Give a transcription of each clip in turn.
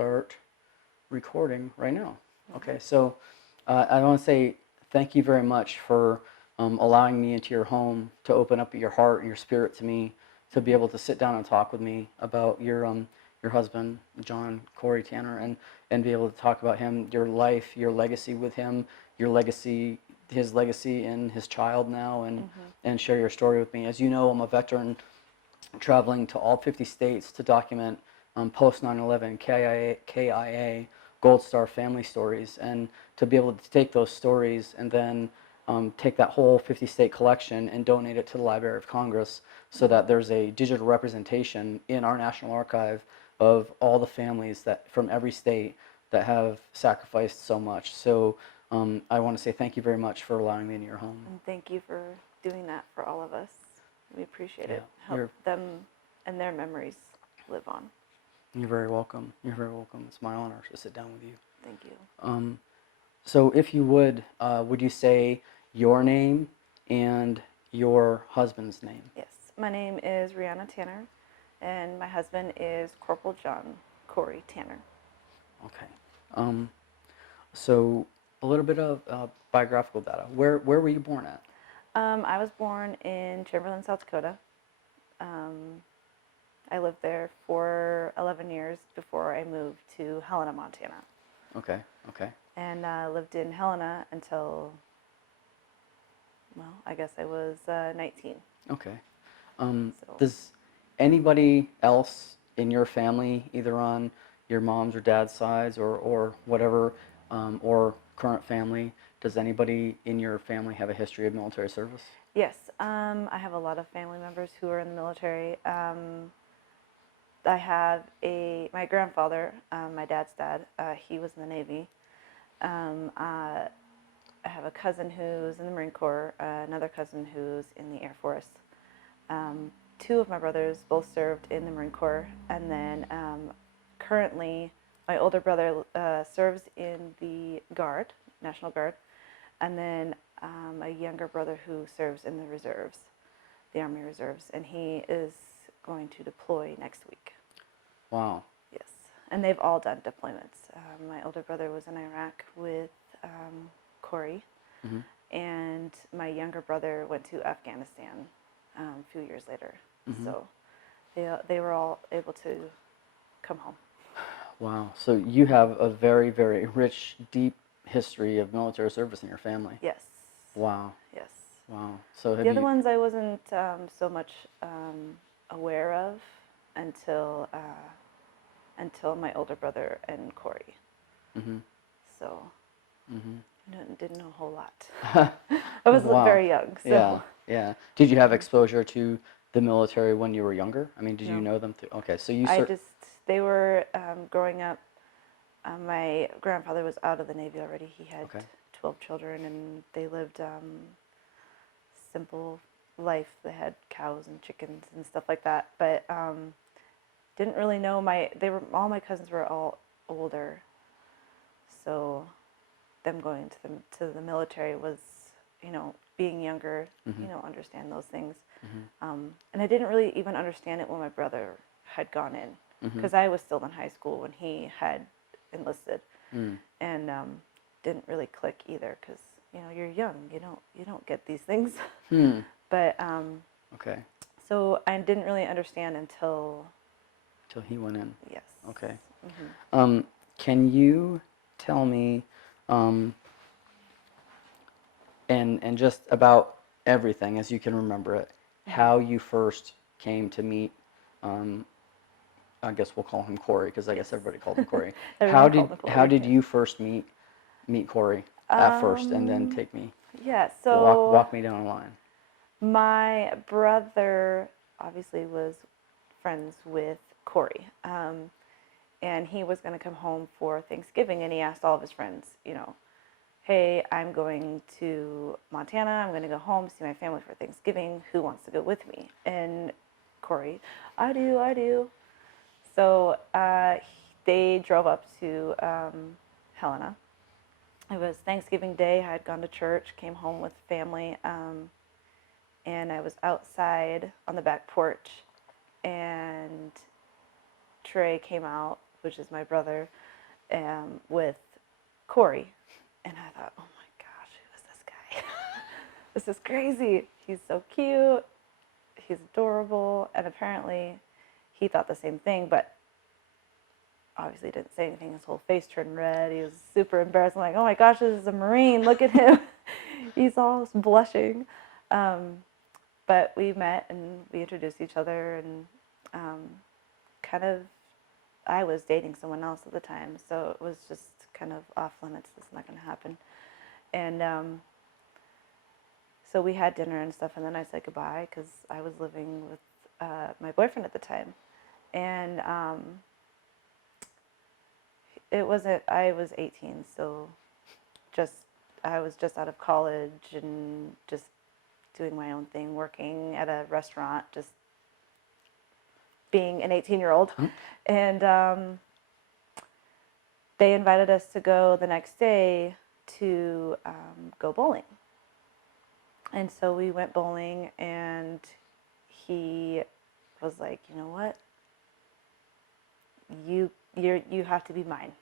start recording right now. Okay, so I want to say thank you very much for allowing me into your home, to open up your heart and your spirit to me, to be able to sit down and talk with me about your husband, John Corey Tanner, and be able to talk about him, your life, your legacy with him, your legacy, his legacy in his child now, and share your story with me. As you know, I'm a veteran traveling to all 50 states to document post 9/11 KIA Gold Star family stories, and to be able to take those stories and then take that whole 50 state collection and donate it to the Library of Congress, so that there's a digital representation in our National Archive of all the families that from every state that have sacrificed so much. So I want to say thank you very much for allowing me into your home. And thank you for doing that for all of us. We appreciate it. you're- Help them and their memories live on. You're very welcome. You're very welcome. It's my honor to sit down with you. Thank you. So if you would you say your name and your husband's name? Yes. My name is Rheanna Tanner, and my husband is Corporal John Corey Tanner. Okay. So a little bit of biographical data. Where were you born at? I was born in Chamberlain, South Dakota. I lived there for 11 years before I moved to Helena, Montana. Okay. Okay. And lived in Helena until, well, I guess I was 19. Okay. So- Does anybody else in your family, either on your mom's or dad's sides, or whatever, or current family, does anybody in your family have a history of military service? Yes, I have a lot of family members who are in the military. I have my grandfather, my dad's dad, he was in the Navy. I have a cousin who's in the Marine Corps, another cousin who's in the Air Force. Two of my brothers both served in the Marine Corps, and then currently my older brother serves in the Guard, National Guard, and then a younger brother who serves in the reserves, the Army Reserves, and he is going to deploy next week. Wow. Yes, and they've all done deployments. My older brother was in Iraq with Corey, and my younger brother went to Afghanistan a few years later. So they were all able to come home. Wow. So you have a very, very rich, deep history of military service in your family. Yes. Wow. Yes. Wow. So have The other you, ones I wasn't so much aware of until my older brother and Corey. So I didn't know a whole lot. I was Wow. very young. So. Yeah. Yeah. Did you have exposure to the military when you were younger? I mean, did you No. know them through? Okay. So you. They were growing up. My grandfather was out of the Navy already. He had 12 children, and they lived simple life. They had cows and chickens and stuff like that. But didn't really know all my cousins were all older, so them going to the military was, being younger, understand those things. And I didn't really even understand it when my brother had gone in, because I was still in high school when he had enlisted, and didn't really click either, because you're young, you don't get these things. But Okay. so I didn't really understand until he went in. yes. Okay. Can you tell me, and just about everything as you can remember it, how you first came to meet, I guess we'll call him Corey, because I guess everybody called him Corey. How did you first meet Corey at first, and then take me? Yeah. So walk me down the line. my brother obviously was friends with Corey, and he was going to come home for Thanksgiving, and he asked all of his friends, hey, I'm going to Montana, I'm going to go home, see my family for Thanksgiving, who wants to go with me? And Corey, I do. So they drove up to Helena. It was Thanksgiving Day. I had gone to church, came home with family, and I was outside on the back porch, and Trey came out which is my brother, with Corey. And I thought, oh my gosh, who is this guy? This is crazy. He's so cute. He's adorable. And apparently he thought the same thing, but obviously didn't say anything. His whole face turned red. He was super embarrassed. I'm like, oh my gosh, this is a Marine. Look at him. He's all blushing. But we met and we introduced each other, and kind of, I was dating someone else at the time, so it was just kind of off limits. This is not going to happen. And so we had dinner and stuff, and then I said goodbye because I was living with my boyfriend at the time. And I was 18, so I was just out of college and just doing my own thing, working at a restaurant, just being an 18-year-old. And they invited us to go the next day to go bowling. And so we went bowling, and he was like, you know what? You have to be mine.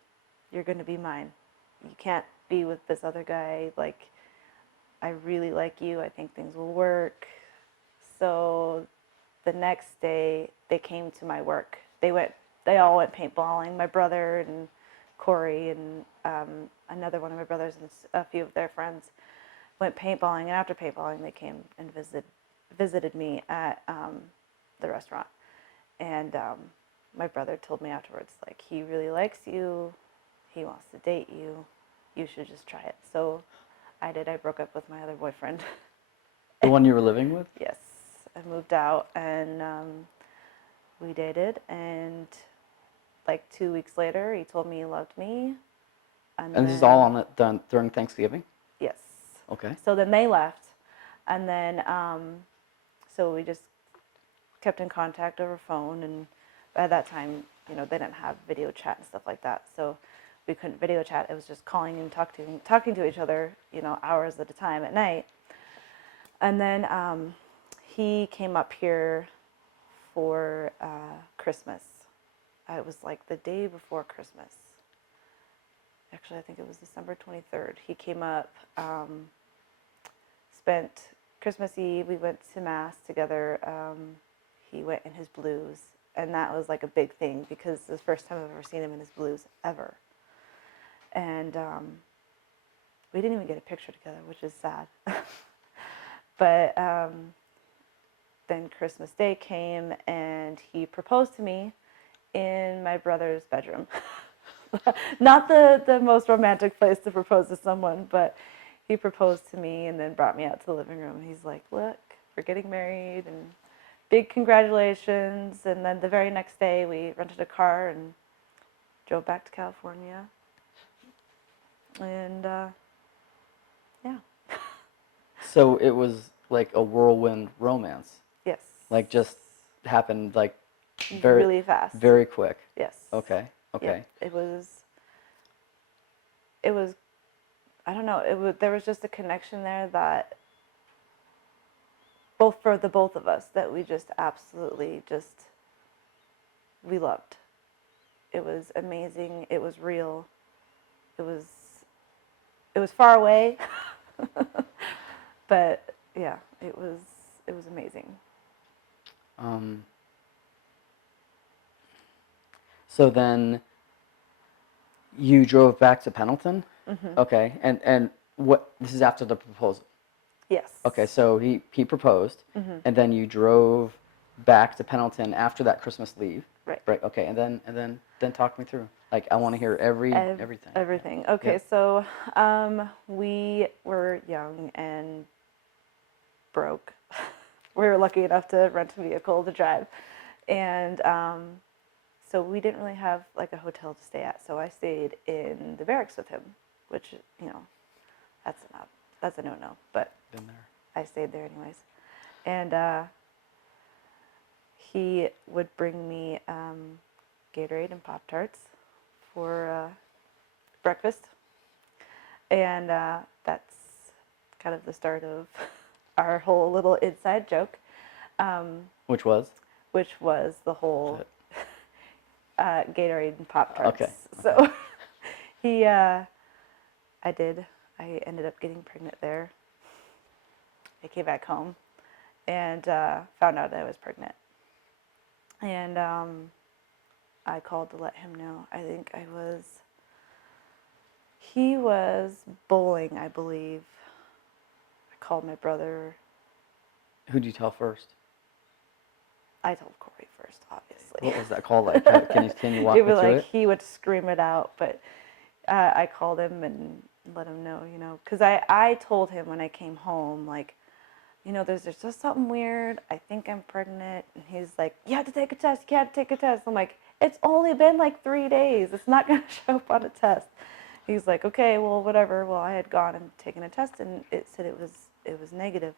You're going to be mine. You can't be with this other guy. Like, I really like you. I think things will work. So the next day they came to my work. They all went paintballing. My brother and Corey and another one of my brothers and a few of their friends went paintballing. And after paintballing, they came and visited me at the restaurant. And my brother told me afterwards, like, he really likes you. He wants to date you. You should just try it. So I did. I broke up with my other boyfriend. The one you were living with? Yes. I moved out, and we dated. And like 2 weeks later, he told me he loved me. And this is all done during Thanksgiving? Yes. Okay. So then they left. And then, so we just kept in contact over phone. And at that time, they didn't have video chat and stuff like that. So we couldn't video chat. It was just calling and talking to each other, hours at a time at night. And then he came up here for Christmas. It was like the day before Christmas. Actually, I think it was December 23rd. He came up, spent Christmas Eve. We went to Mass together. He went in his blues. And that was like a big thing because it was the first time I've ever seen him in his blues ever. And we didn't even get a picture together, which is sad. But then Christmas Day came, and he proposed to me in my brother's bedroom. Not the most romantic place to propose to someone, but he proposed to me and then brought me out to the living room. He's like, look, we're getting married, and big congratulations. And then the very next day, we rented a car and drove back to California. And yeah. So it was like a whirlwind romance. Yes. Like just happened like really fast. Very quick. Yes. Okay. Yeah, it was I don't know, there was just a connection there that for the both of us that we just absolutely we loved. It was amazing. It was real. It was far away. But yeah, it was amazing. So then you drove back to Pendleton? Mm-hmm. Okay. And this is after the proposal? Yes. Okay, so he proposed, Mm-hmm. and then you drove back to Pendleton after that Christmas leave. Right. Right. Okay, and then talk me through. Like, I want to hear everything. Everything. Okay, Yeah. so we were young and broke. We were lucky enough to rent a vehicle to drive, and so we didn't really have like a hotel to stay at. So I stayed in the barracks with him, which that's a no-no. But Been there. I stayed there anyways, and he would bring me Gatorade and Pop-Tarts for breakfast, and that's kind of the start of our whole little inside joke. Which was? Which was the whole, Gatorade and Pop-Tarts. Okay. So he, I ended up getting pregnant there. I came back home and found out that I was pregnant. And I called to let him know. He was bowling, I believe. I called my brother. Who'd you tell first? I told Corey first, obviously. What was that called? Like, can you walk It me was through like it? he would scream it out, but I called him and let him know, because I told him when I came home, like, there's just something weird. I think I'm pregnant. And he's like, you have to take a test. You have to take a test. I'm like, it's only been like 3 days. It's not going to show up on a test. He's like, okay, well, whatever. Well, I had gone and taken a test, and it said it was negative,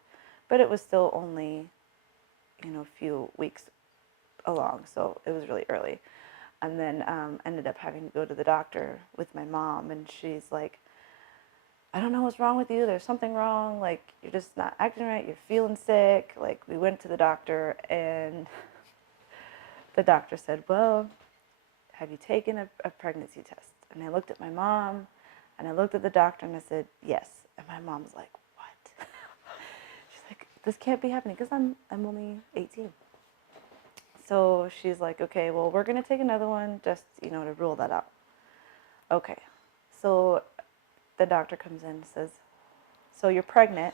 but it was still only, a few weeks along, so it was really early. And then ended up having to go to the doctor with my mom, and she's like, I don't know what's wrong with you. There's something wrong. Like, you're just not acting right. You're feeling sick. Like, we went to the doctor, and the doctor said, well, have you taken a pregnancy test? And I looked at my mom, and I looked at the doctor, and I said, yes. And my mom's like, what? She's like, this can't be happening because I'm only 18. So she's like, okay, well, we're going to take another one just, to rule that out. Okay. So the doctor comes in and says, so you're pregnant.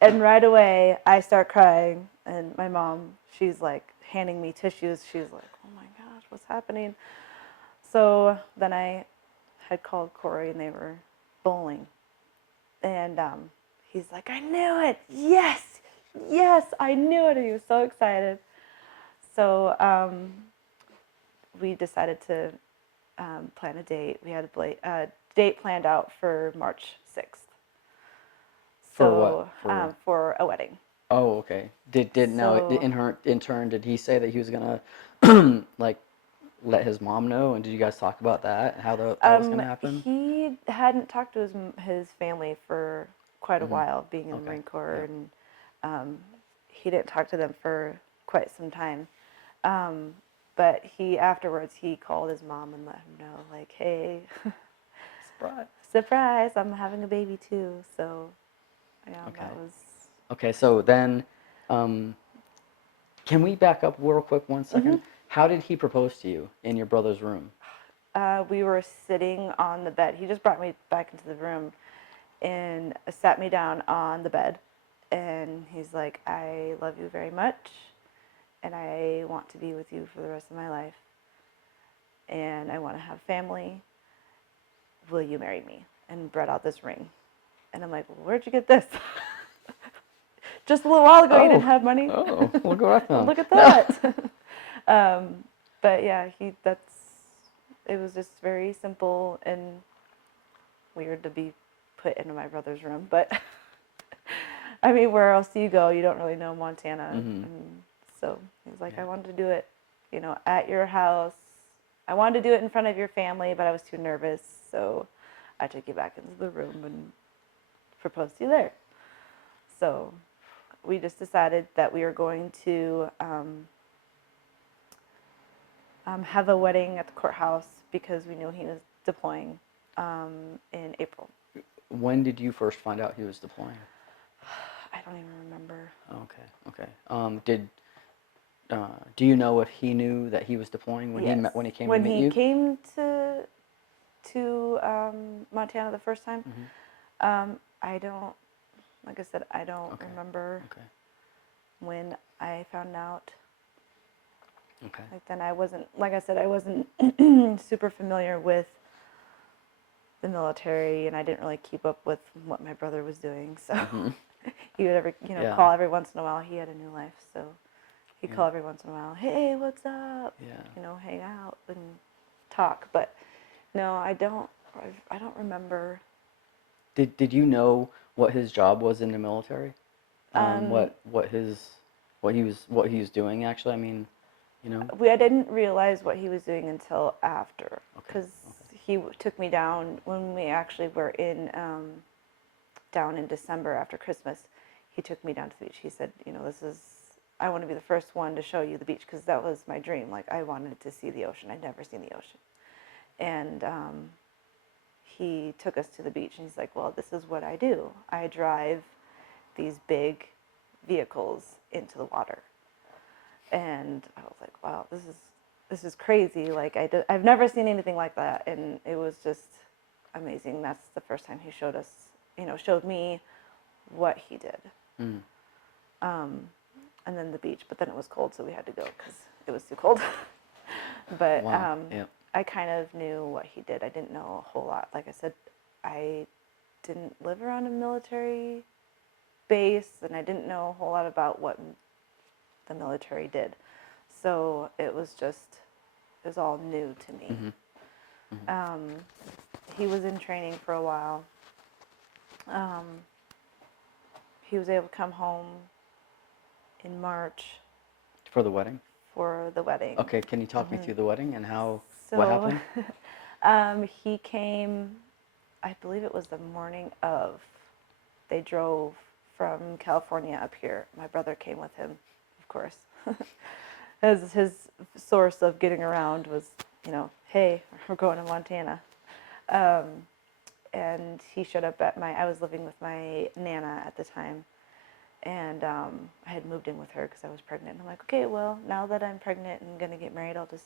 And right away, I start crying. And my mom, she's like handing me tissues. She's like, oh my gosh, what's happening? So then I had called Corey, and they were bowling. And he's like, I knew it. Yes, yes, I knew it. And he was so excited. So we decided to plan a date. We had a date planned out for March 6th. For what? For a wedding. Oh, okay. Now So, in turn did he say that he was gonna like let his mom know, and did you guys talk about that and how that was gonna happen? he hadn't talked to his family for quite a Mm-hmm. while, being in the Okay. Marine Corps, Yeah. and he didn't talk to them for quite some time. But afterwards he called his mom and let him know, like, hey, Surprise. surprise, I'm having a baby too. So yeah, Okay. that was. Okay. So then, can we back up real quick 1 second? Mhm. How did he propose to you in your brother's room? We were sitting on the bed. He just brought me back into the room and sat me down on the bed. And he's like, I love you very much, and I want to be with you for the rest of my life. And I want to have family. Will you marry me? And brought out this ring. And I'm like, well, where'd you get this? Just a little while ago, you didn't have money. Oh, look what I found. Look at that. But yeah, it was just very simple and weird to be put into my brother's room. But I mean, where else do you go? You don't really know Montana. Mm-hmm. And so he's like, Yeah. I wanted to do it, at your house. I wanted to do it in front of your family, but I was too nervous. So I took you back into the room and proposed to you there. So we just decided that we were going to have a wedding at the courthouse because we knew he was deploying in April. When did you first find out he was deploying? I don't even remember. Okay. Do you know if he knew that he was deploying when Yes. when he came when to meet he you? came to Montana the first time. Mm-hmm. I don't, like I said, I don't Okay. remember Okay. when I found out. Okay. Like then I wasn't, like I said, I wasn't super familiar with the military, and I didn't really keep up with what my brother was doing. So Mm-hmm. he would Yeah. call every once in a while. He had a new life, so he'd Yeah. call every once in a while. Hey, what's up? Yeah. Hang out and talk. But no, I don't remember. Did you know what his job was in the military? Um, What he was doing actually? I mean, you know. I didn't realize what he was doing until after, Okay. because he took me down when we actually were down in December after Christmas. He took me down to the beach. He said, this is I want to be the first one to show you the beach, because that was my dream. Like, I wanted to see the ocean. I'd never seen the ocean. And he took us to the beach, and he's like, well, this is what I do. I drive these big vehicles into the water. And I was like, wow, this is crazy. Like, I've never seen anything like that. And it was just amazing. That's the first time he showed me what he did. Mm. And then the beach, but then it was cold, so we had to go because it was too cold. But Wow. Yeah. I kind of knew what he did. I didn't know a whole lot. Like I said, I didn't live around a military base, and I didn't know a whole lot about what the military did. So it was all new to me. Mm-hmm. Mm-hmm. He was in training for a while. He was able to come home in March For the wedding? for the wedding. Okay, can you talk me through the wedding and what So happened? he came, I believe it was the morning of. They drove from California up here. My brother came with him, of course. As his source of getting around was, hey, we're going to Montana. And he showed up I was living with my Nana at the time. And I had moved in with her because I was pregnant. And I'm like, okay, well, now that I'm pregnant and going to get married, I'll just,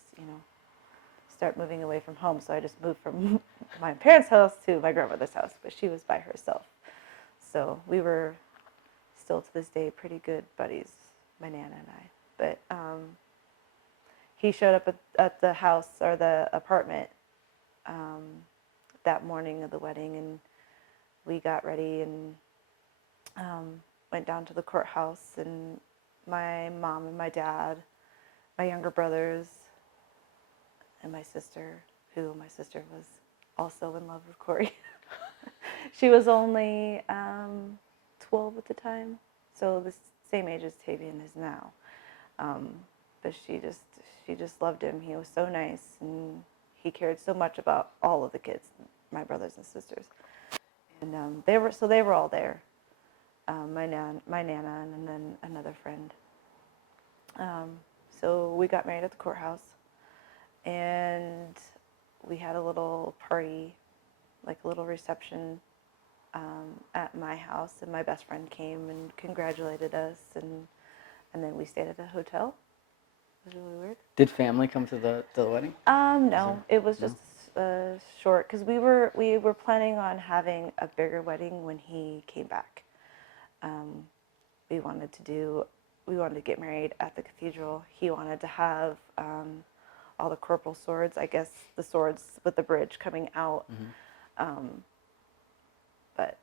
start moving away from home. So I just moved from my parents' house to my grandmother's house, but she was by herself. So we were still to this day pretty good buddies, my Nana and I. But he showed up at the house or the apartment that morning of the wedding, and we got ready and went down to the courthouse, and my mom and my dad, my younger brothers, and my sister was also in love with Corey. She was only 12 at the time, so the same age as Tavian is now. But she just loved him. He was so nice, and he cared so much about all of the kids, my brothers and sisters. And they were all there. My Nana, and then another friend. So we got married at the courthouse, and we had a little party, like a little reception at my house, and my best friend came and congratulated us, and then we stayed at a hotel. It was really weird. Did family come to the wedding? No, it was just short, because we were planning on having a bigger wedding when he came back. We wanted to get married at the cathedral. He wanted to have all the corporal swords, I guess the swords with the bridge coming out. Mm-hmm. But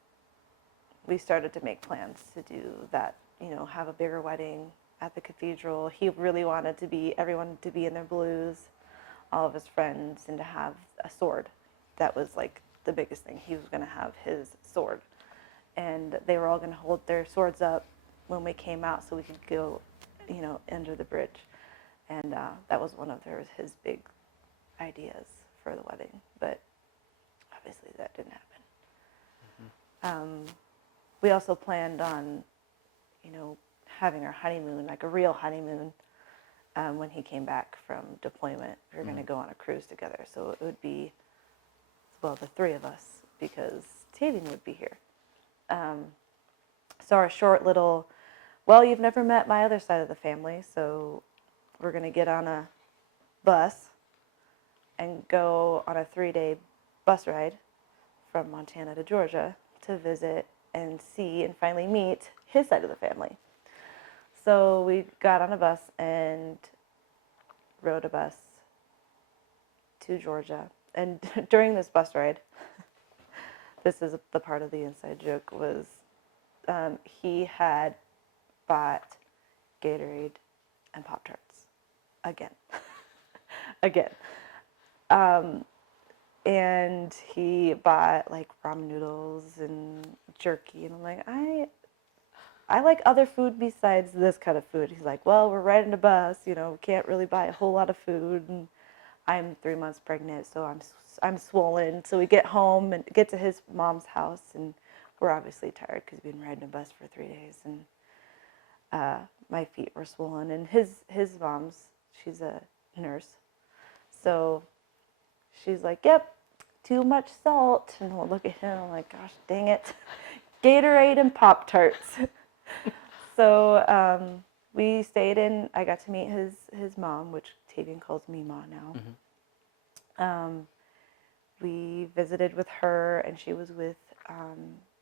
we started to make plans to do that, have a bigger wedding at the cathedral. He really wanted everyone to be in their blues, all of his friends, and to have a sword. That was like the biggest thing. He was going to have his sword. And they were all going to hold their swords up when we came out so we could go, under the bridge. And that was one of his big ideas for the wedding. But obviously that didn't happen. Mm-hmm. We also planned on, having our honeymoon, like a real honeymoon, when he came back from deployment. We were going to go on a cruise together. So it would be, the three of us, because Tavian would be here. So our short little, you've never met my other side of the family, so we're going to get on a bus and go on a 3-day bus ride from Montana to Georgia to visit and see and finally meet his side of the family. So we got on a bus and rode a bus to Georgia. And during this bus ride, this is the part of the inside joke, was he had bought Gatorade and Pop-Tarts again. Again. And he bought like ramen noodles and jerky, and I'm like, I like other food besides this kind of food. He's like, well, we're riding a bus, can't really buy a whole lot of food, and I'm 3 months pregnant, so I'm swollen. So we get home and get to his mom's house, and we're obviously tired because we've been riding a bus for 3 days. And my feet were swollen. And his mom's, she's a nurse, so she's like, "Yep, too much salt." And we'll look at him. I'm like, "Gosh, dang it, Gatorade and Pop-Tarts." So we stayed in. I got to meet his mom, which Tavian calls me Ma now. We visited with her, and she was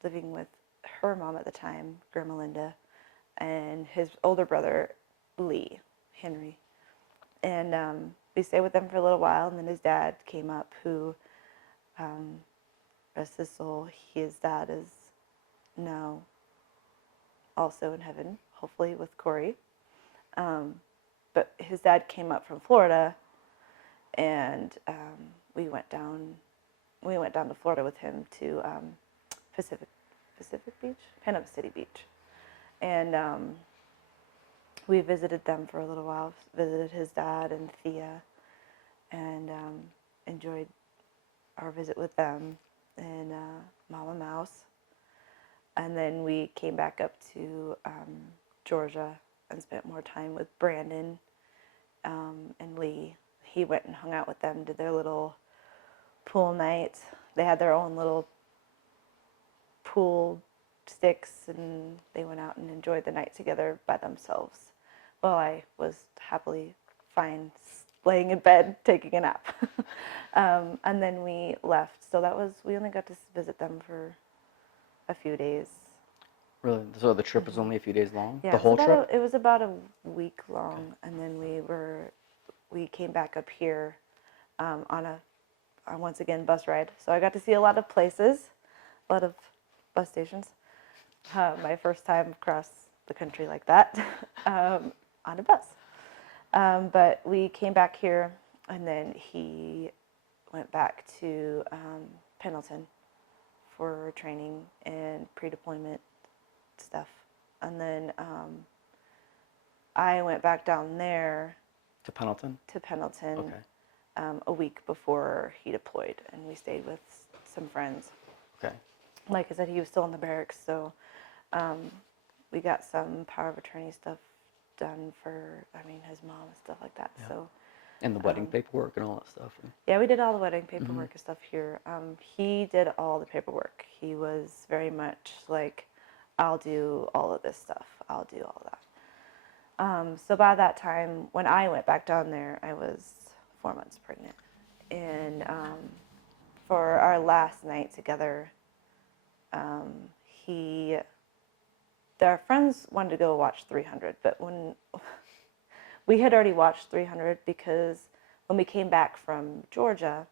living with her mom at the time, Grandma Linda, and his older brother, Lee, Henry. And we stayed with them for a little while, and then his dad came up, who, rest his soul, his dad is now also in heaven, hopefully with Corey. But his dad came up from Florida, and we went down to Florida with him to Pacific Beach, Panama City Beach, and we visited them for a little while. Visited his dad and Thea, and enjoyed our visit with them and Mama Mouse. And then we came back up to Georgia and spent more time with Brandon and Lee. He went and hung out with them, did their little pool night. They had their own little pool sticks, and they went out and enjoyed the night together by themselves, while I was happily fine laying in bed taking a nap. And then we left. So we only got to visit them for a few days. Really? So the trip was only a few days long? Yeah, The whole trip? it was about a week long, and then we came back up here on once again bus ride. So I got to see a lot of places, a lot of bus stations. My first time across the country like that on a bus. But we came back here, and then he went back to Pendleton for training and pre-deployment stuff. And then I went back down there To Pendleton? Okay. A week before he deployed, and we stayed with some friends. Okay. Like I said, he was still in the barracks, so we got some power of attorney stuff done for, his mom and stuff like that. Yeah. So. And the wedding paperwork and all that stuff. Yeah, we did all the wedding paperwork and stuff here. He did all the paperwork. He was very much like, "I'll do all of this stuff. I'll do all that." So by that time, when I went back down there, I was 4 months pregnant. And for our last night together, our friends wanted to go watch 300, but when we had already watched 300, because when we came back from Georgia,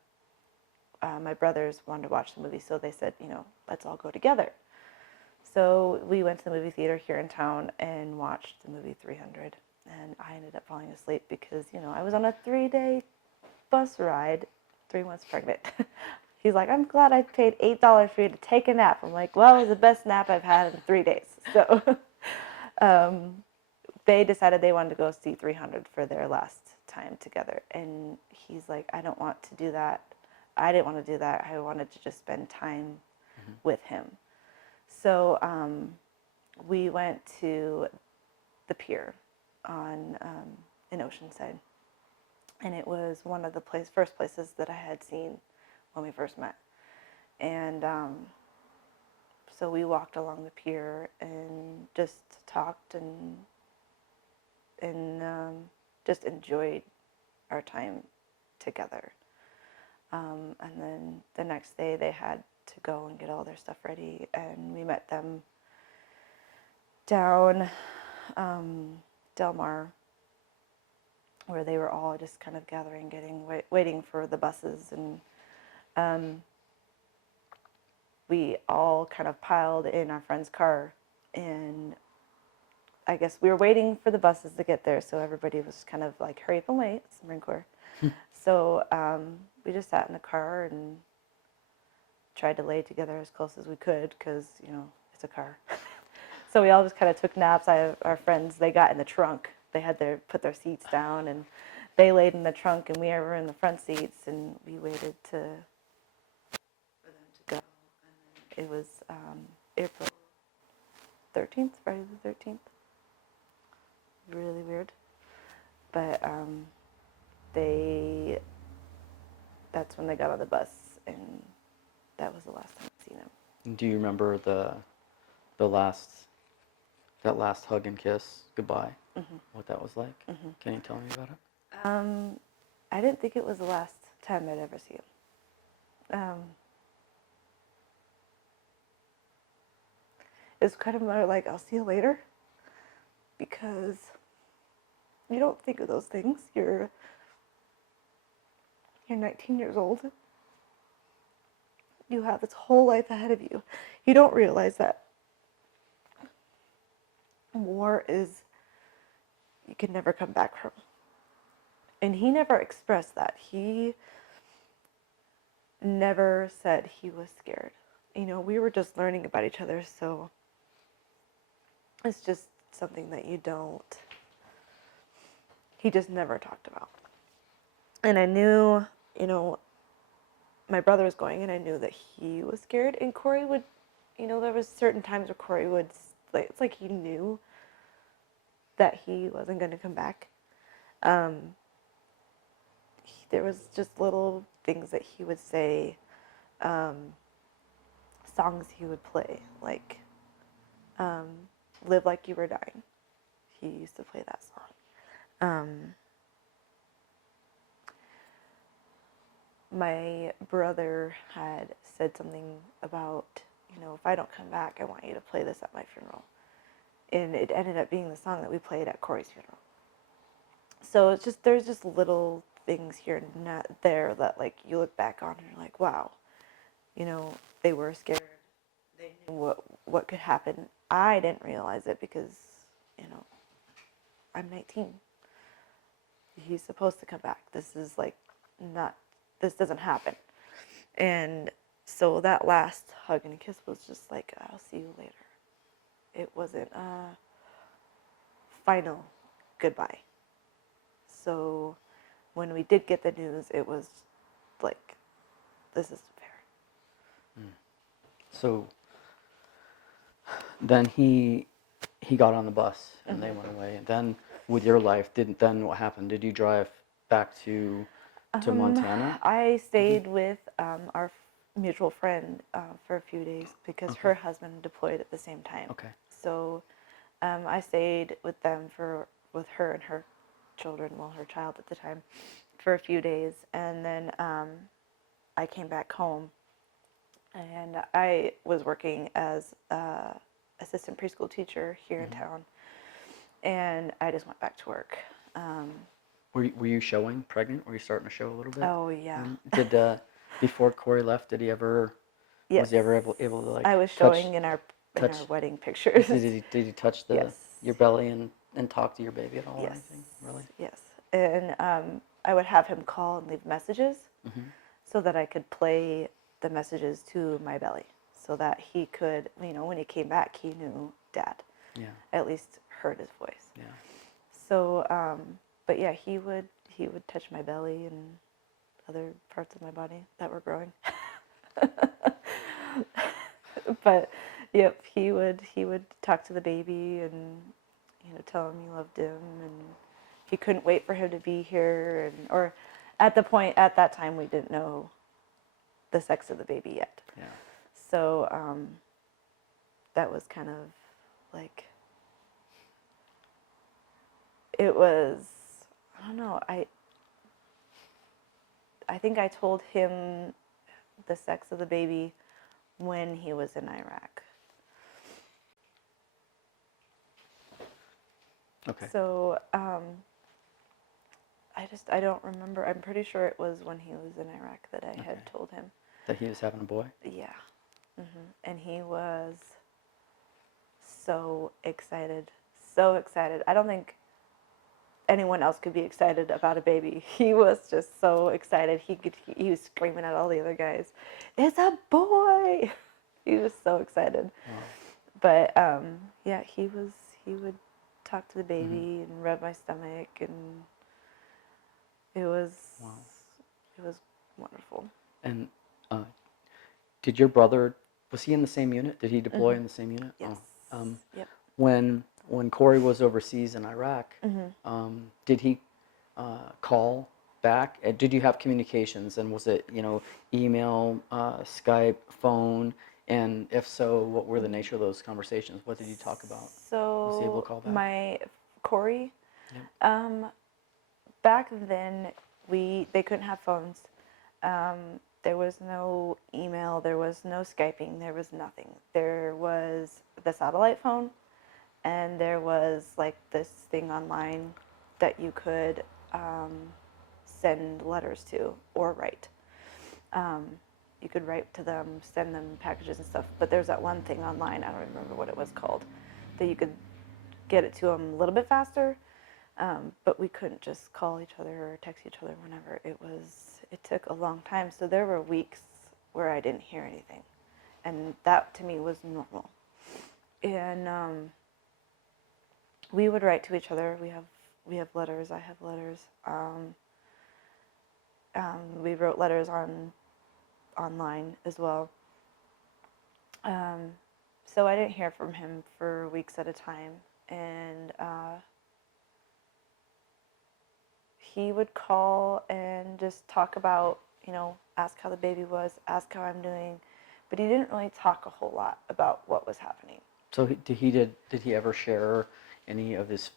my brothers wanted to watch the movie, so they said, let's all go together. So we went to the movie theater here in town and watched the movie 300, and I ended up falling asleep because, I was on a 3-day bus ride, 3 months pregnant. He's like, "I'm glad I paid $8 for you to take a nap." I'm like, "Well, it was the best nap I've had in 3 days." So they decided they wanted to go see 300 for their last time together. And he's like, "I don't want to do that. I didn't want to do that. I wanted to just spend time with him." So we went to the pier in Oceanside. And it was one of the first places that I had seen when we first met. And so we walked along the pier and just talked and just enjoyed our time together. And then the next day they had to go and get all their stuff ready, and we met them down Del Mar, where they were all just kind of gathering, waiting for the buses, and we all kind of piled in our friend's car, and I guess we were waiting for the buses to get there, so everybody was kind of like, "Hurry up and wait," it's the Marine Corps. So we just sat in the car and tried to lay together as close as we could, because, it's a car. So we all just kind of took naps. Our friends, they got in the trunk. They had put their seats down, and they laid in the trunk, and we were in the front seats, and we waited for them to go. And it was April 13th, Friday the 13th. really weird. But they that's when they got on the bus, and that was the last time I seen him. Do you remember the last that last hug and kiss goodbye? What that was like? Can you tell me about it? I didn't think it was the last time I'd ever see him. It's kind of more like, I'll see you later, because you don't think of those things. You're 19 years old. You have this whole life ahead of you. You don't realize that war is, you can never come back from. And he never expressed that. He never said he was scared. You know, we were just learning about each other, so it's just something that he just never talked about. And I knew, you know, my brother was going, and I knew that he was scared. And Corey would, you know, there was certain times where Corey would, like, it's like he knew that he wasn't going to come back. There was just little things that he would say, songs he would play, like Live Like You Were Dying. He used to play that song. My brother had said something about, you know, if I don't come back, I want you to play this at my funeral. And it ended up being the song that we played at Corey's funeral. So it's just, there's just little things here and not there that, like, you look back on and you're like, wow, you know, they were scared. They knew what could happen. I didn't realize it because, you know, I'm 19. He's supposed to come back. This is like not, this doesn't happen. And so that last hug and kiss was just like, I'll see you later. It wasn't a final goodbye. So when we did get the news, it was like, this isn't fair. So then he got on the bus and they went away. And then with your life, then what happened? Did you drive back to Montana? I stayed with our mutual friend for a few days because her husband deployed at the same time. Okay. So I stayed with them with her and her children, well, her child at the time, for a few days, and then I came back home, and I was working as assistant preschool teacher here in town, and I just went back to work. Were you showing pregnant? Were you starting to show a little bit? Oh yeah. Did before Corey left, did he ever? Yes. Was he ever able to, like, I was touch? showing in our wedding pictures. Did he touch Yes. your belly and talk to your baby at all or Yes. anything? Really? Yes. And I would have him call and leave messages so that I could play the messages to my belly so that he could, you know, when he came back, he knew Dad. Yeah. At least heard his voice. Yeah. So, but yeah, he would touch my belly and other parts of my body that were growing. But yep, he would talk to the baby and, you know, tell him he loved him, and he couldn't wait for him to be here, and or at that time we didn't know the sex of the baby yet. Yeah. So that was kind of like, it was, I don't know, I think I told him the sex of the baby when he was in Iraq. Okay. So I don't remember. I'm pretty sure it was when he was in Iraq that I had told him. That he was having a boy? Yeah. And he was so excited. So excited. I don't think anyone else could be excited about a baby. He was just so excited. He was screaming at all the other guys, "It's a boy!" He was so excited. Wow. But yeah, he would talk to the baby and rub my stomach, and it was wonderful. And did your brother, was he in the same unit? Did he deploy in the same unit? Yes. Oh. Yep. When when Corey was overseas in Iraq, did he call back? Did you have communications? And was it, email, Skype, phone? And if so, what were the nature of those conversations? What did you talk about? Was he able So to call back? my Corey, Yep. back then they couldn't have phones. There was no email, there was no Skyping, there was nothing. There was the satellite phone, and there was like this thing online that you could send letters to or write. You could write to them, send them packages and stuff. But there's that one thing online, I don't remember what it was called, that you could get it to them a little bit faster. But we couldn't just call each other or text each other whenever. It took a long time. So there were weeks where I didn't hear anything. And that to me was normal. And we would write to each other. We have letters. I have letters. We wrote letters online as well. So I didn't hear from him for weeks at a time. And he would call and just talk about, ask how the baby was, ask how I'm doing. But he didn't really talk a whole lot about what was happening. So did he ever share any of his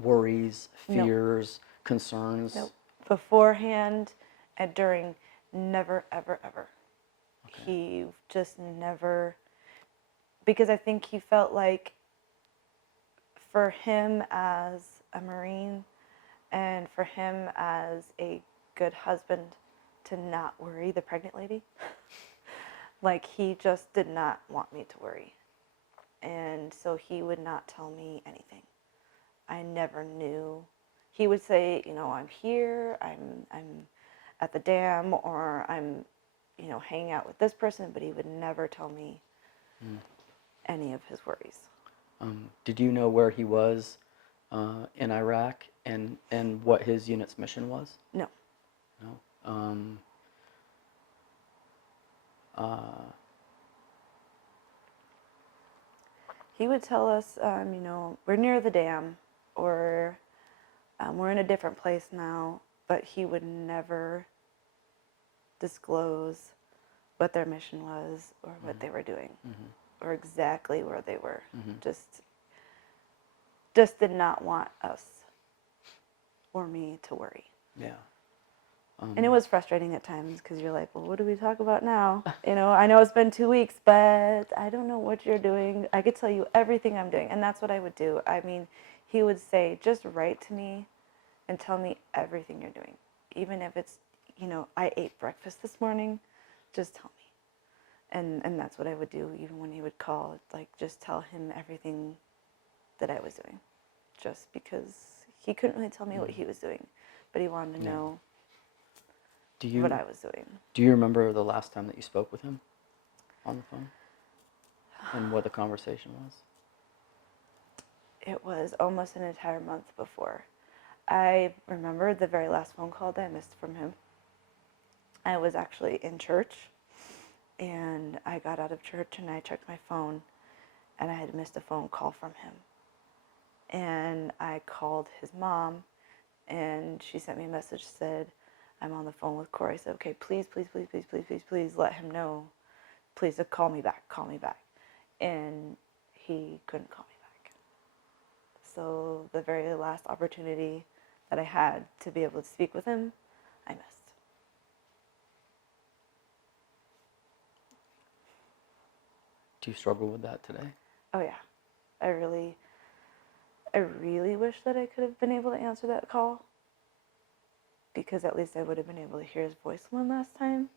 worries, fears, concerns? Nope. Beforehand and during, never, ever, ever. Okay. He just never, because I think he felt like for him as a Marine and for him as a good husband to not worry the pregnant lady, like he just did not want me to worry. And so he would not tell me anything. I never knew. He would say, I'm here, I'm at the dam, or I'm, hanging out with this person, but he would never tell me any of his worries. Did you know where he was in Iraq and what his unit's mission was? No. No. He would tell us, we're near the dam, or we're in a different place now, but he would never disclose what their mission was or what they were doing or exactly where they were. Just did not want us or me to worry. Yeah. And it was frustrating at times because you're like, well, what do we talk about now? I know it's been 2 weeks, but I don't know what you're doing. I could tell you everything I'm doing. And that's what I would do. I mean, he would say, just write to me and tell me everything you're doing. Even if it's, I ate breakfast this morning, just tell me. And that's what I would do even when he would call, like just tell him everything that I was doing. Just because he couldn't really tell me what he was doing, but he wanted to know what I was doing. Do you remember the last time that you spoke with him on the phone? And what the conversation was? It was almost an entire month before. I remember the very last phone call that I missed from him. I was actually in church, and I got out of church and I checked my phone, and I had missed a phone call from him. And I called his mom, and she sent me a message, said, I'm on the phone with Corey. I said, okay, please let him know. Please call me back. And he couldn't call me back. So the very last opportunity that I had to be able to speak with him, I missed. Do you struggle with that today? Oh yeah. I really wish that I could have been able to answer that call, because at least I would have been able to hear his voice one last time.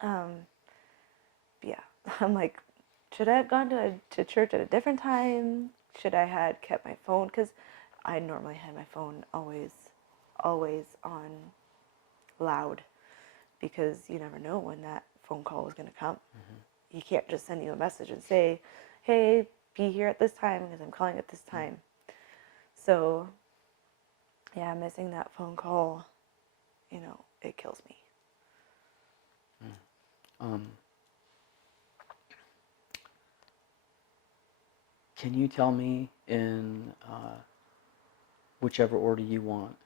Yeah, I'm like, should I have gone to church at a different time? Should I have kept my phone? Because I normally had my phone always on loud, because you never know when that phone call was going to come. He can't just send you a message and say, hey, be here at this time because I'm calling at this time. So, yeah, missing that phone call, it kills me. can you tell me in whichever order you want,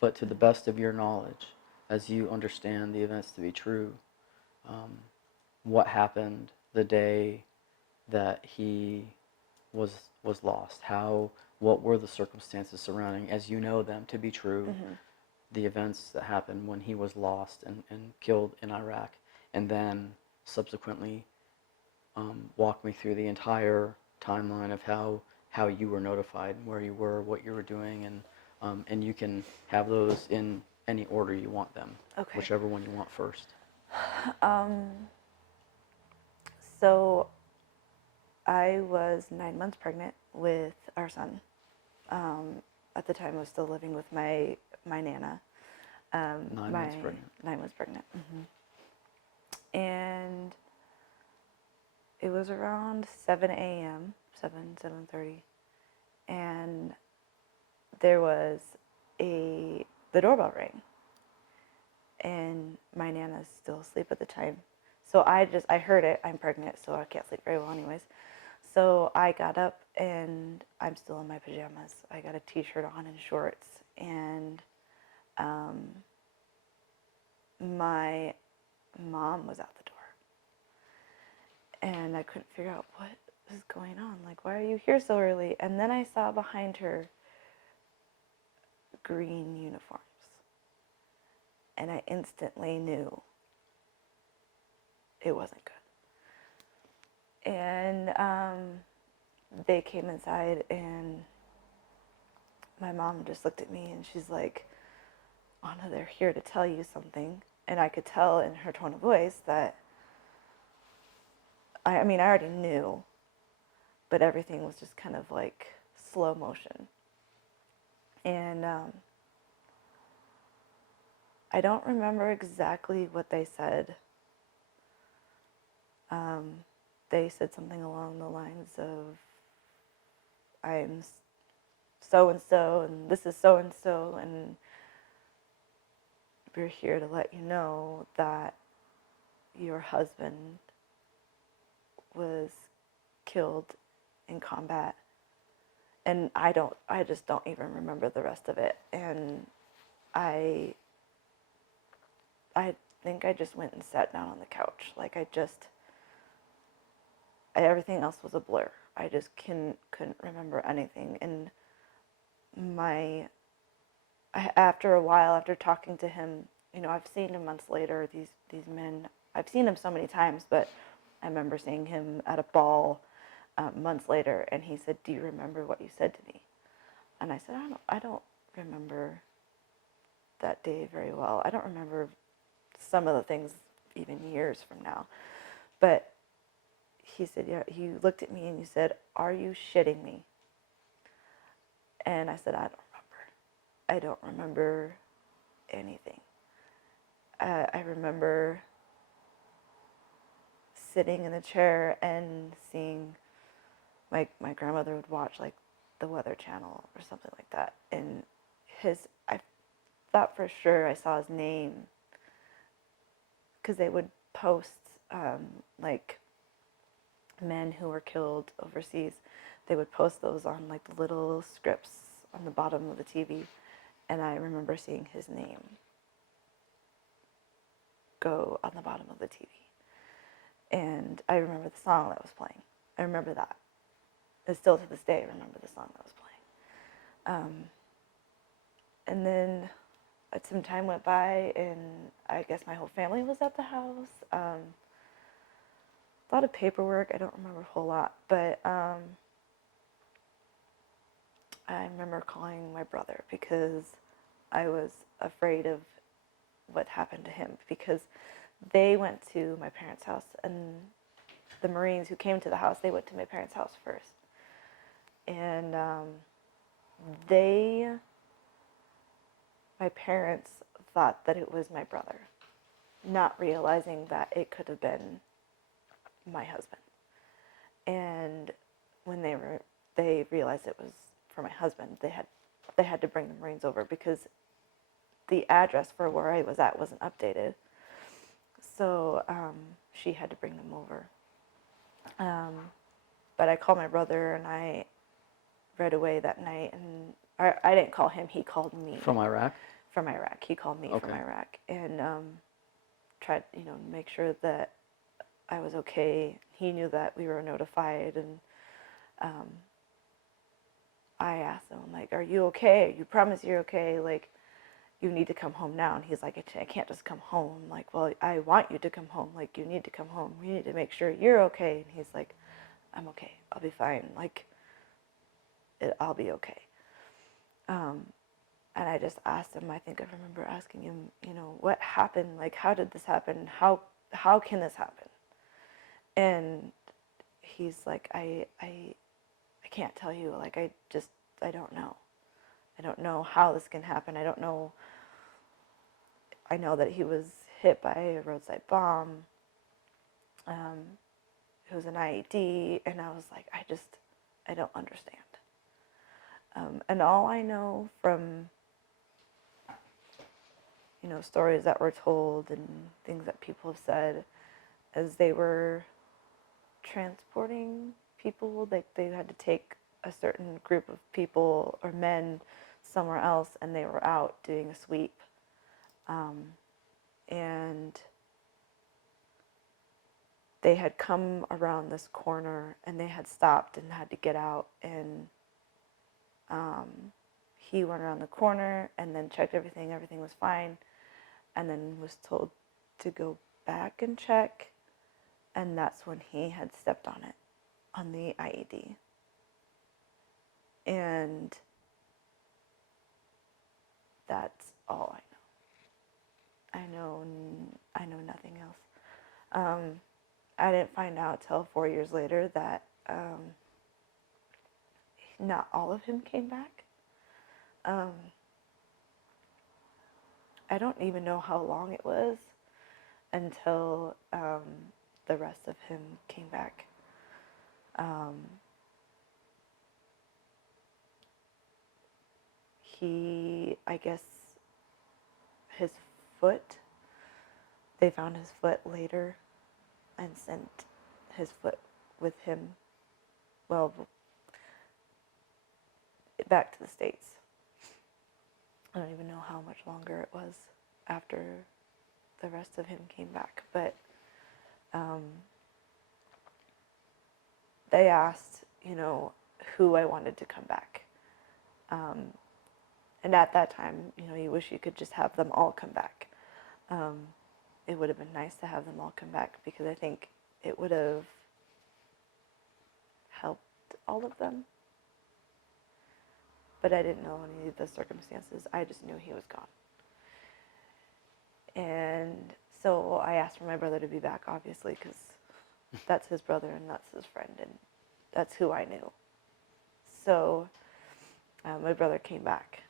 but to the best of your knowledge, as you understand the events to be true, um, what happened the day that he was lost? What were the circumstances surrounding, as you know them to be true, the events that happened when he was lost and killed in Iraq, and then subsequently walk me through the entire timeline of how you were notified, where you were, what you were doing, and you can have those in any order you want them, Okay. whichever one you want first. So I was 9 months pregnant with our son. At the time, I was still living with my Nana. 9 months pregnant. 9 months pregnant. And it was around 7 a.m., 7:30, and there was the doorbell rang, and my Nana's still asleep at the time. So I heard it. I'm pregnant, so I can't sleep very well anyways. So I got up, and I'm still in my pajamas. I got a t-shirt on and shorts, and my mom was out the door. And I couldn't figure out what was going on. Like, why are you here so early? And then I saw behind her green uniforms. And I instantly knew it wasn't good. And they came inside, and my mom just looked at me, and she's like, Anna, they're here to tell you something. And I could tell in her tone of voice that, I mean, I already knew, but everything was just kind of like slow motion. And I don't remember exactly what they said. They said something along the lines of, I'm so-and-so, and this is so-and-so, and we're here to let you know that your husband was killed in combat. And I just don't even remember the rest of it. And I think I just went and sat down on the couch. Like everything else was a blur. I just couldn't remember anything. And after a while, after talking to him, I've seen him months later, these men, I've seen him so many times, but I remember seeing him at a ball months later, and he said, do you remember what you said to me? And I said, I don't remember that day very well. I don't remember some of the things even years from now. But he said, yeah, he looked at me and he said, are you shitting me? And I said, I don't remember anything. I remember sitting in the chair and seeing my grandmother would watch like the Weather Channel or something like that. And I thought for sure I saw his name because they would post like men who were killed overseas. They would post those on like the little scripts on the bottom of the TV. And I remember seeing his name go on the bottom of the TV. And I remember the song that was playing. I remember that. And still to this day, I remember the song that was playing. And then some time went by, and I guess my whole family was at the house. A lot of paperwork. I don't remember a whole lot. But I remember calling my brother because I was afraid of what happened to him, because they went to my parents' house, and the Marines who came to the house, they went to my parents' house first. And my parents thought that it was my brother, not realizing that it could have been my husband. And when they realized it was for my husband, they had to bring the Marines over because the address for where I was at wasn't updated. So she had to bring them over. But I called my brother, and I right away that night, and I didn't call him, he called me. From Iraq? From Iraq. He called me from Iraq, and tried, to make sure that I was okay. He knew that we were notified, and I asked him, like, are you okay? You promise you're okay? Like, you need to come home now. And he's like, I can't just come home. I'm like, well, I want you to come home. Like, you need to come home. We need to make sure you're okay. And he's like, I'm okay. I'll be fine. Like, I'll be okay. And I just asked him, I think I remember asking him, what happened? Like, how did this happen? How can this happen? And he's like, I can't tell you. Like, I don't know. I don't know how this can happen. I don't know. I know that he was hit by a roadside bomb. It was an IED, and I was like, I don't understand. And all I know from, stories that were told and things that people have said is they were transporting people. Like, they had to take a certain group of people or men somewhere else, and they were out doing a sweep. And they had come around this corner, and they had stopped and had to get out, and he went around the corner and then checked everything was fine, and then was told to go back and check, and that's when he had stepped on it, on the IED. And that's all I know. I know nothing else. I didn't find out till 4 years later that not all of him came back. I don't even know how long it was until the rest of him came back. I guess his foot, they found his foot later and sent his foot with him, well, back to the States. I don't even know how much longer it was after the rest of him came back, but they asked, who I wanted to come back. And at that time, you wish you could just have them all come back. It would have been nice to have them all come back, because I think it would have helped all of them. But I didn't know any of the circumstances. I just knew he was gone. And so I asked for my brother to be back, obviously, because that's his brother and that's his friend, and that's who I knew. So my brother came back.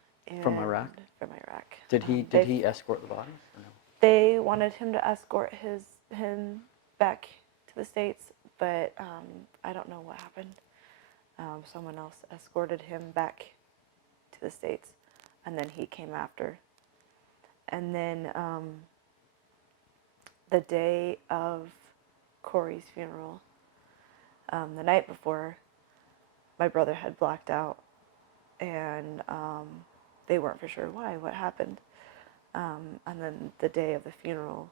From Iraq? From Iraq. Did he escort the bodies? Or no? They wanted him to escort him back to the States, but I don't know what happened. Someone else escorted him back to the States, and then he came after. And then the day of Corey's funeral, the night before, my brother had blacked out, and they weren't for sure why, what happened. And then the day of the funeral,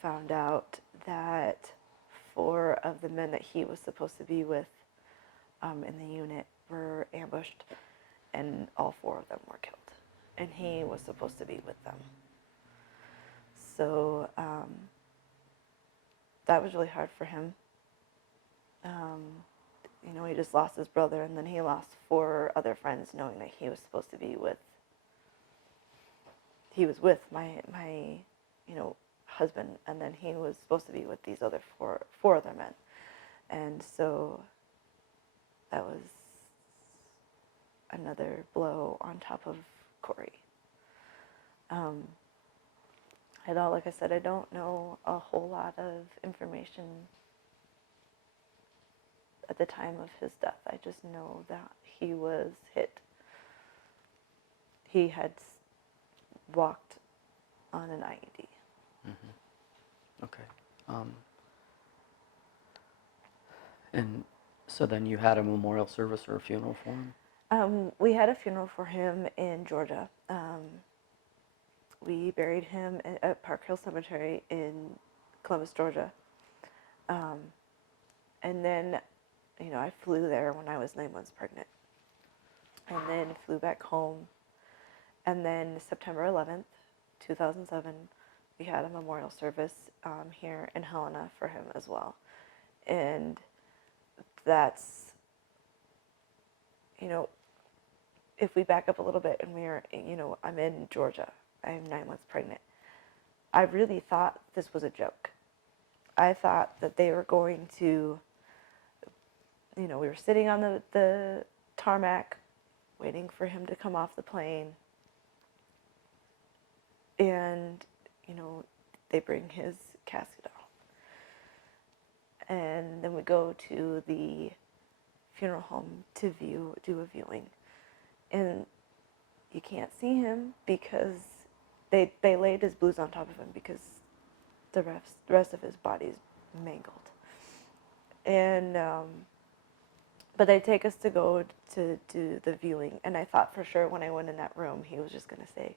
found out that 4 of the men that he was supposed to be with in the unit were ambushed, and all 4 of them were killed. And he was supposed to be with them. So that was really hard for him. He just lost his brother, and then he lost 4 other friends, knowing that he was supposed to be with. He was with my husband, and then he was supposed to be with these other four other men, and so that was another blow on top of Corey. Like I said, I don't know a whole lot of information at the time of his death. I just know that he was hit. He had walked on an IED. Mm-hmm. Okay. And So then you had a memorial service or a funeral for him? We had a funeral for him in Georgia. We buried him at Park Hill Cemetery in Columbus, Georgia. Um, and then, I flew there when I was 9 months pregnant. And then flew back home. And then September 11th, 2007, we had a memorial service here in Helena for him as well. And that's, if we back up a little bit and I'm in Georgia, I'm 9 months pregnant. I really thought this was a joke. I thought that they were going to, we were sitting on the tarmac waiting for him to come off the plane. And, they bring his casket off. And then we go to the funeral home to do a viewing. And you can't see him because they laid his blues on top of him because the rest of his body's mangled. And but they take us to go to do the viewing, and I thought for sure when I went in that room he was just gonna say,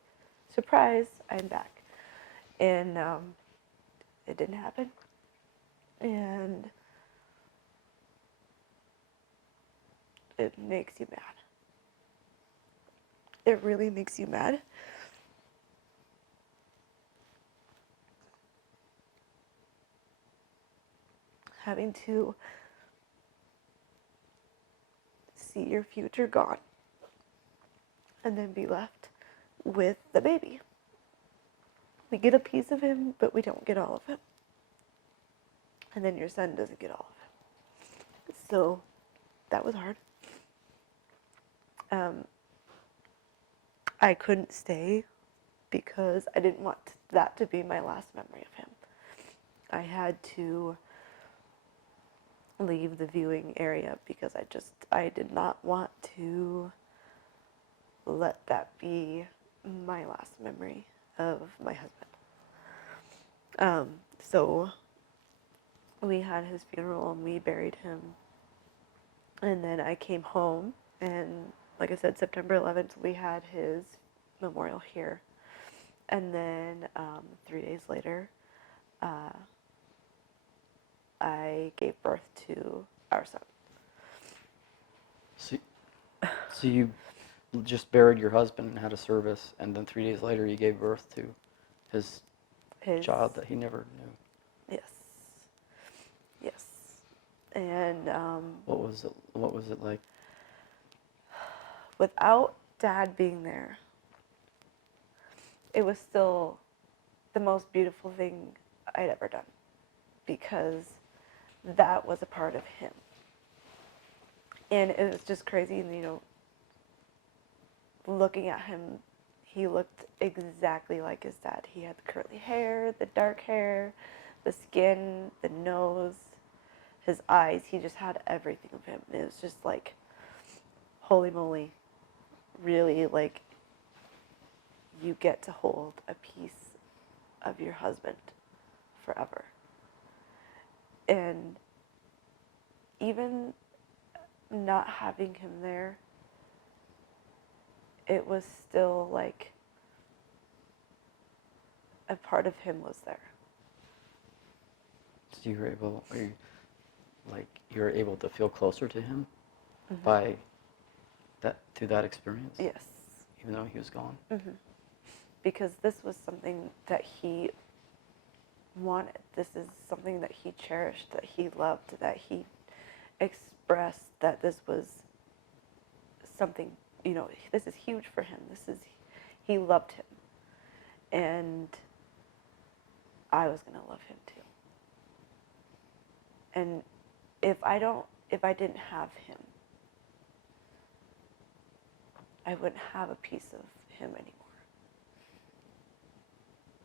"Surprise, I'm back," and it didn't happen. And it makes you mad. It really makes you mad. Having to see your future gone and then be left with the baby. We get a piece of him, but we don't get all of him. And then your son doesn't get all of him. So that was hard. I couldn't stay because I didn't want that to be my last memory of him. I had to leave the viewing area because I did not want to let that be my last memory of my husband. So we had his funeral and we buried him. And then I came home, and like I said, September 11th, we had his memorial here. And then 3 days later, I gave birth to our son. So you just buried your husband and had a service, and then 3 days later you gave birth to his child that he never knew. Yes. Yes. And what was it like? without Dad being there, it was still the most beautiful thing I'd ever done, because that was a part of him. And it was just crazy, looking at him, he looked exactly like his dad. He had the curly hair, the dark hair, the skin, the nose, his eyes. He just had everything of him. It was just like, holy moly, really, like, you get to hold a piece of your husband forever. And even not having him there, it was still like a part of him was there. So you're able to feel closer to him by that, through that experience? Yes. Even though he was gone? Because this was something that he wanted. This is something that he cherished, that he loved, that he expressed, that this was something, this is huge for him. He loved him. And I was going to love him too. And if I didn't have him, I wouldn't have a piece of him anymore.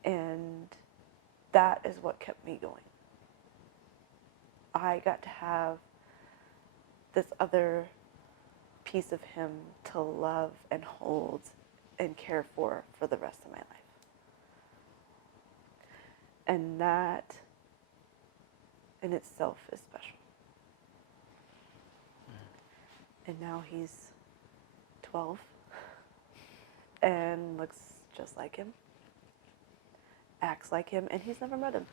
And that is what kept me going. I got to have this other piece of him to love and hold and care for the rest of my life. And that in itself is special. And now he's 12 and looks just like him, acts like him, and he's never met him.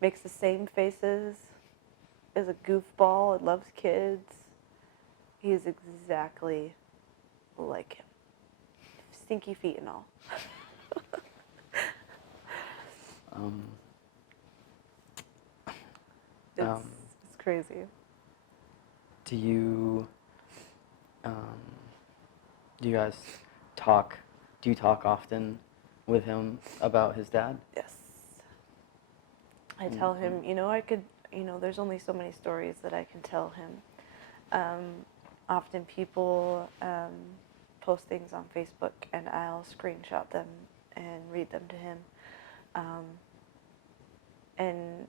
Makes the same faces, is a goofball and loves kids. He is exactly like him. Stinky feet and all. Um, It's, um, it's crazy. do you do you guys talk? Do you talk often with him about his dad? Yes. I tell him, there's only so many stories that I can tell him. Often people post things on Facebook and I'll screenshot them and read them to him. And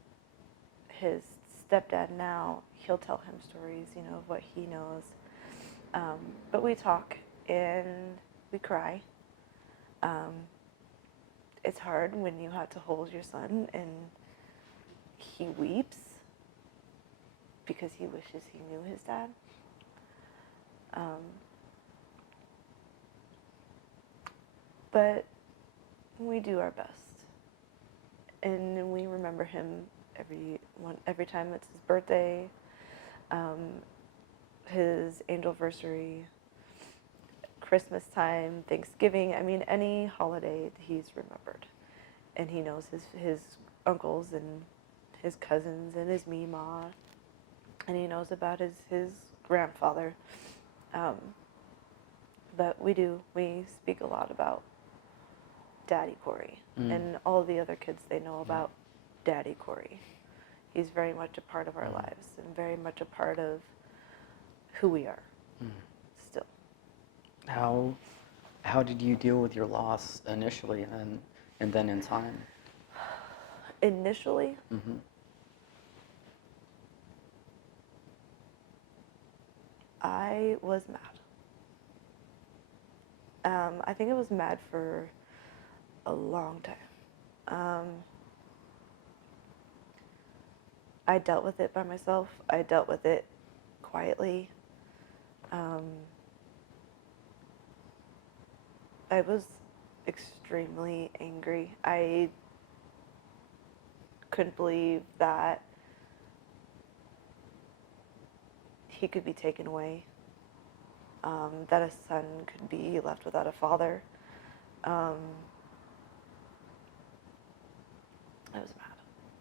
his stepdad now, he'll tell him stories, of what he knows. But we talk and we cry. It's hard when you have to hold your son and he weeps because he wishes he knew his dad. But we do our best. And we remember him every time it's his birthday, his anniversary, Christmas time, Thanksgiving. I mean, any holiday he's remembered. And he knows his uncles and his cousins and his Meemaw. And he knows about his grandfather. But we speak a lot about Daddy Corey. And all the other kids, they know about Daddy Corey. He's very much a part of our lives and very much a part of who we are still. How did you deal with your loss initially and then in time? Initially, I was mad. I think I was mad for a long time. I dealt with it by myself. I dealt with it quietly. I was extremely angry. I couldn't believe that he could be taken away, that a son could be left without a father. I was mad.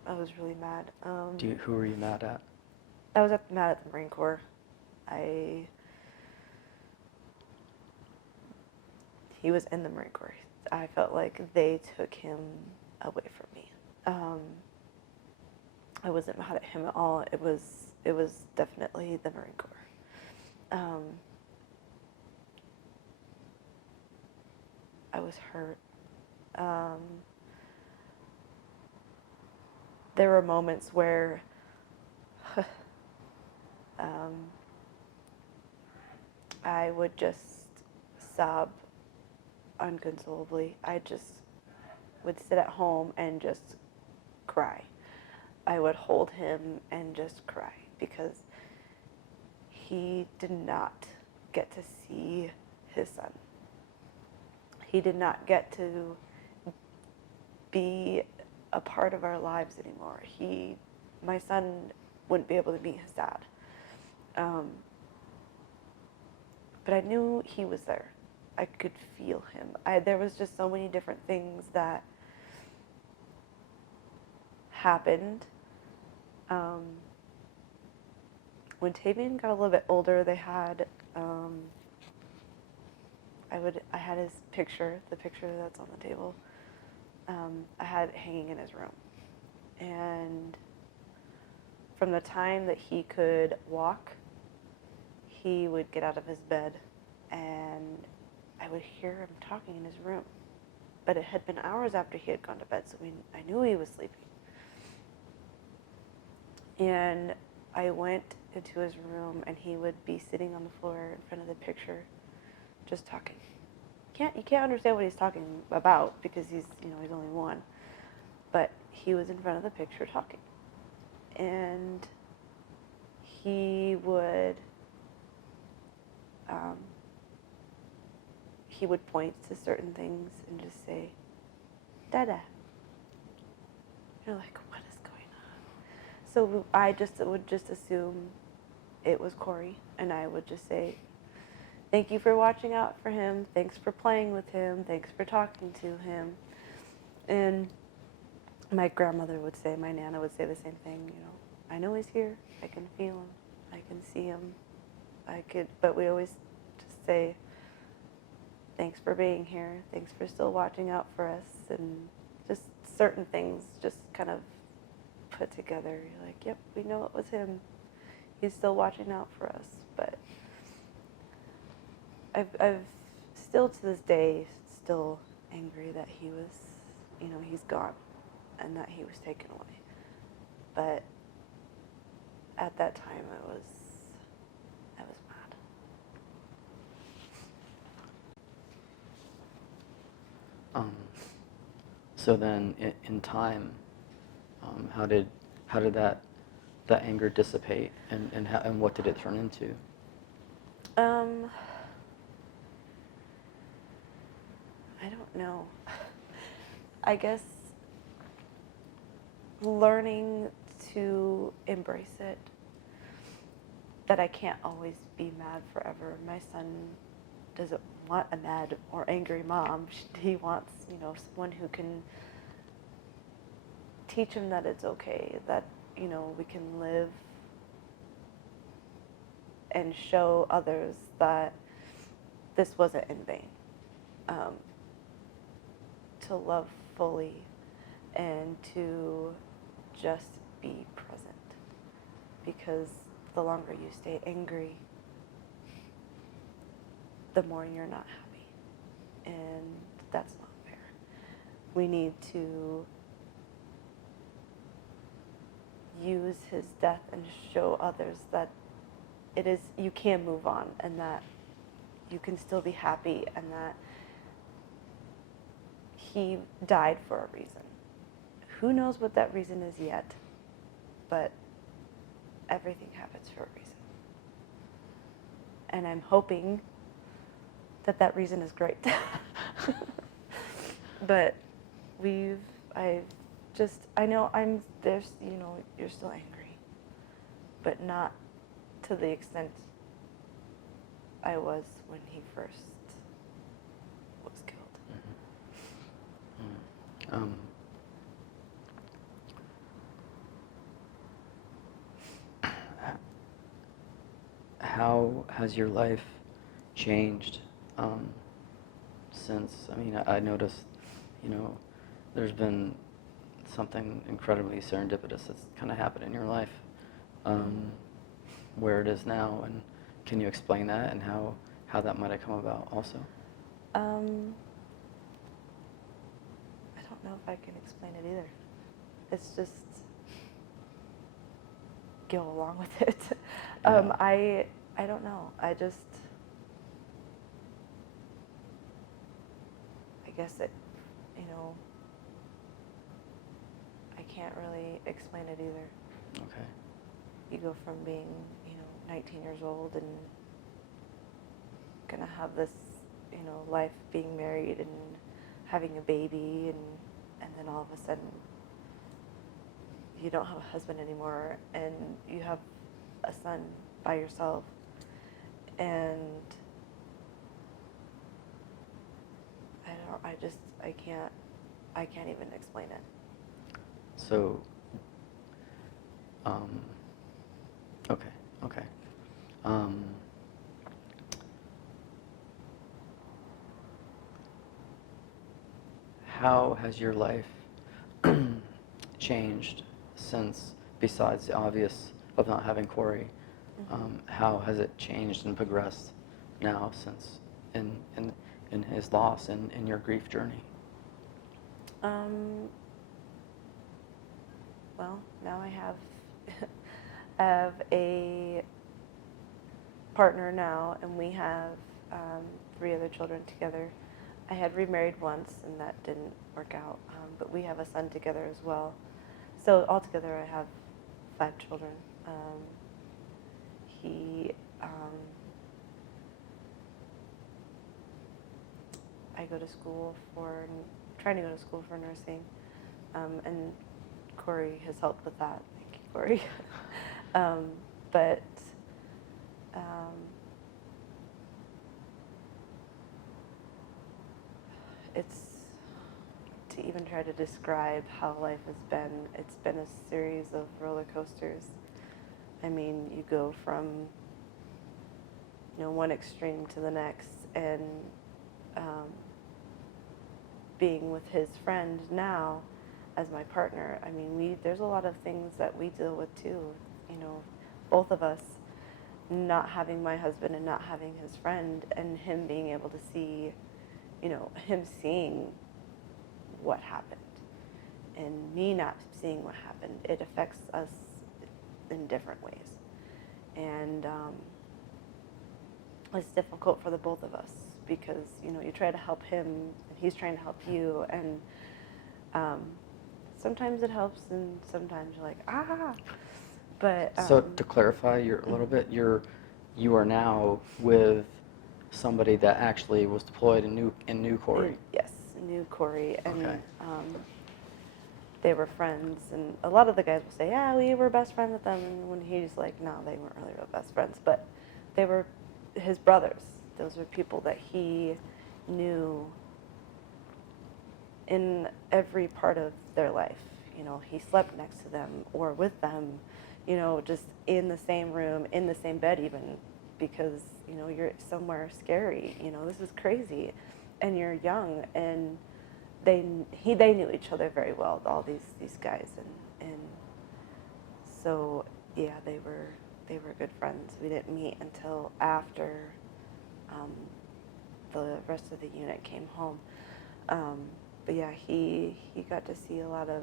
I was really mad. Who were you mad at? I was mad at the Marine Corps. He was in the Marine Corps. I felt like they took him away from me. I wasn't mad at him at all. It was definitely the Marine Corps. I was hurt. There were moments where I would just sob unconsolably. I just would sit at home and just cry. I would hold him and just cry because he did not get to see his son. He did not get to be a part of our lives anymore. My son wouldn't be able to meet his dad. But I knew he was there. I could feel him. There was just so many different things that happened. When Tavian got a little bit older, they had, I had his picture, the picture that's on the table. I had it hanging in his room. And from the time that he could walk, he would get out of his bed and I would hear him talking in his room. But it had been hours after he had gone to bed, so I knew he was sleeping. And I went into his room and he would be sitting on the floor in front of the picture, just talking. You can't understand what he's talking about because he's only one. But he was in front of the picture talking. And he would he would point to certain things and just say, Dada. You're like, what is going on? So I would just assume it was Corey, and I would just say, thank you for watching out for him, thanks for playing with him, thanks for talking to him. And my grandmother would say, my Nana would say the same thing, I know he's here, I can feel him, I can see him, but we always just say, thanks for being here, thanks for still watching out for us, and just certain things just kind of put together. You're like, yep, we know it was him, he's still watching out for us. But I've still to this day still angry that he was, he's gone and that he was taken away. But at that time I was mad. So then, in time, how did that anger dissipate, and what did it turn into? I don't know. I guess learning to embrace it, that I can't always be mad forever. My son doesn't want a mad or angry mom. He wants, someone who can teach him that it's okay, that, we can live and show others that this wasn't in vain. To love fully and to just be present. Because the longer you stay angry, the more you're not happy. And that's not fair. We need to use his death and show others that you can move on, and that you can still be happy, and that he died for a reason. Who knows what that reason is yet, but everything happens for a reason. And I'm hoping that reason is great. But I know there's, you're still angry, but not to the extent I was when he first was killed. How has your life changed since? I noticed, there's been something incredibly serendipitous that's kind of happened in your life, where it is now, and can you explain that and how that might have come about also? I don't know if I can explain it either. It's just go along with it. Yeah. I don't know. I guess it, I can't really explain it either. Okay. You go from being, 19 years old and gonna have this, life, being married and having a baby, and then all of a sudden you don't have a husband anymore, and you have a son by yourself, and I can't even explain it. So, okay. How has your life changed since, besides the obvious of not having Corey? How has it changed and progressed now since in his loss and in your grief journey? Well, now I have a partner now, and we have 3 other children together. I had remarried once, and that didn't work out, but we have a son together as well. So altogether, I have 5 children. He I go to school for, trying to go to school for nursing, and Corey has helped with that. Thank you, Corey. But it's, to even try to describe how life has been, it's been a series of roller coasters. I mean, you go from, one extreme to the next, and being with his friend now as my partner, I mean, there's a lot of things that we deal with too. Both of us not having my husband and not having his friend, and him being able to see, him seeing what happened and me not seeing what happened. It affects us in different ways. And it's difficult for the both of us because, you try to help him and he's trying to help you, and sometimes it helps and sometimes you're like, ah. But So to clarify a little bit, you are now with somebody that actually was deployed and knew Corey. Yes, knew Corey, and Okay. they were friends. And a lot of the guys will say, yeah, we were best friends with them. And when he's like, no, they weren't really real best friends, but they were his brothers. Those were people that he knew in every part of their life. He slept next to them or with them, just in the same room, in the same bed even, because, you're somewhere scary, this is crazy, and you're young, and they knew each other very well, all these guys, and so, yeah, they were good friends. We didn't meet until after the rest of the unit came home. But yeah, he got to see a lot of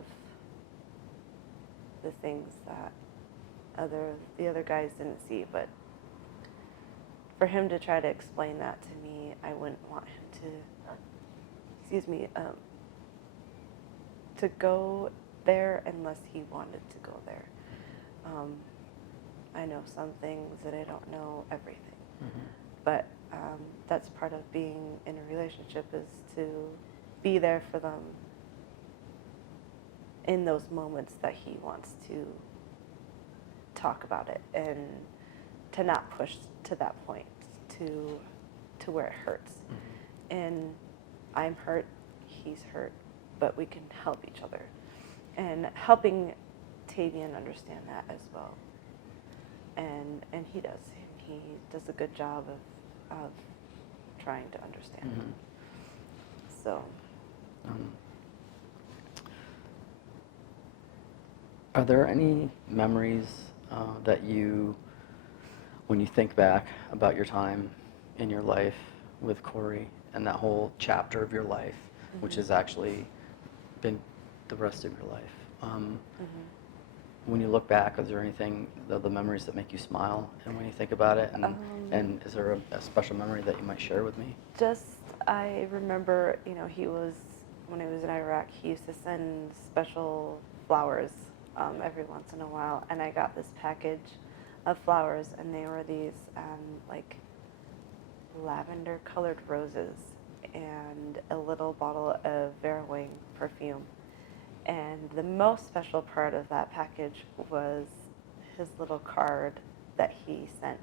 the things that the other guys didn't see. But for him to try to explain that to me, I wouldn't want him to go there unless he wanted to go there. I know some things that I don't know everything. Mm-hmm. But that's part of being in a relationship, is to be there for them in those moments that he wants to talk about it, and to not push to that point to where it hurts. Mm-hmm. And I'm hurt, he's hurt, but we can help each other. And helping Tavian understand that as well. And he does. He does a good job of trying to understand. Mm-hmm. So. Are there any memories that when you think back about your time in your life with Corey and that whole chapter of your life, mm-hmm. which has actually been the rest of your life, mm-hmm. when you look back, is there anything, the memories that make you smile, and when you think about it, and is there a special memory that you might share with me? I remember, when he was in Iraq, he used to send special flowers every once in a while, and I got this package of flowers, and they were these like lavender colored roses and a little bottle of Vera Wang perfume. And the most special part of that package was his little card that he sent.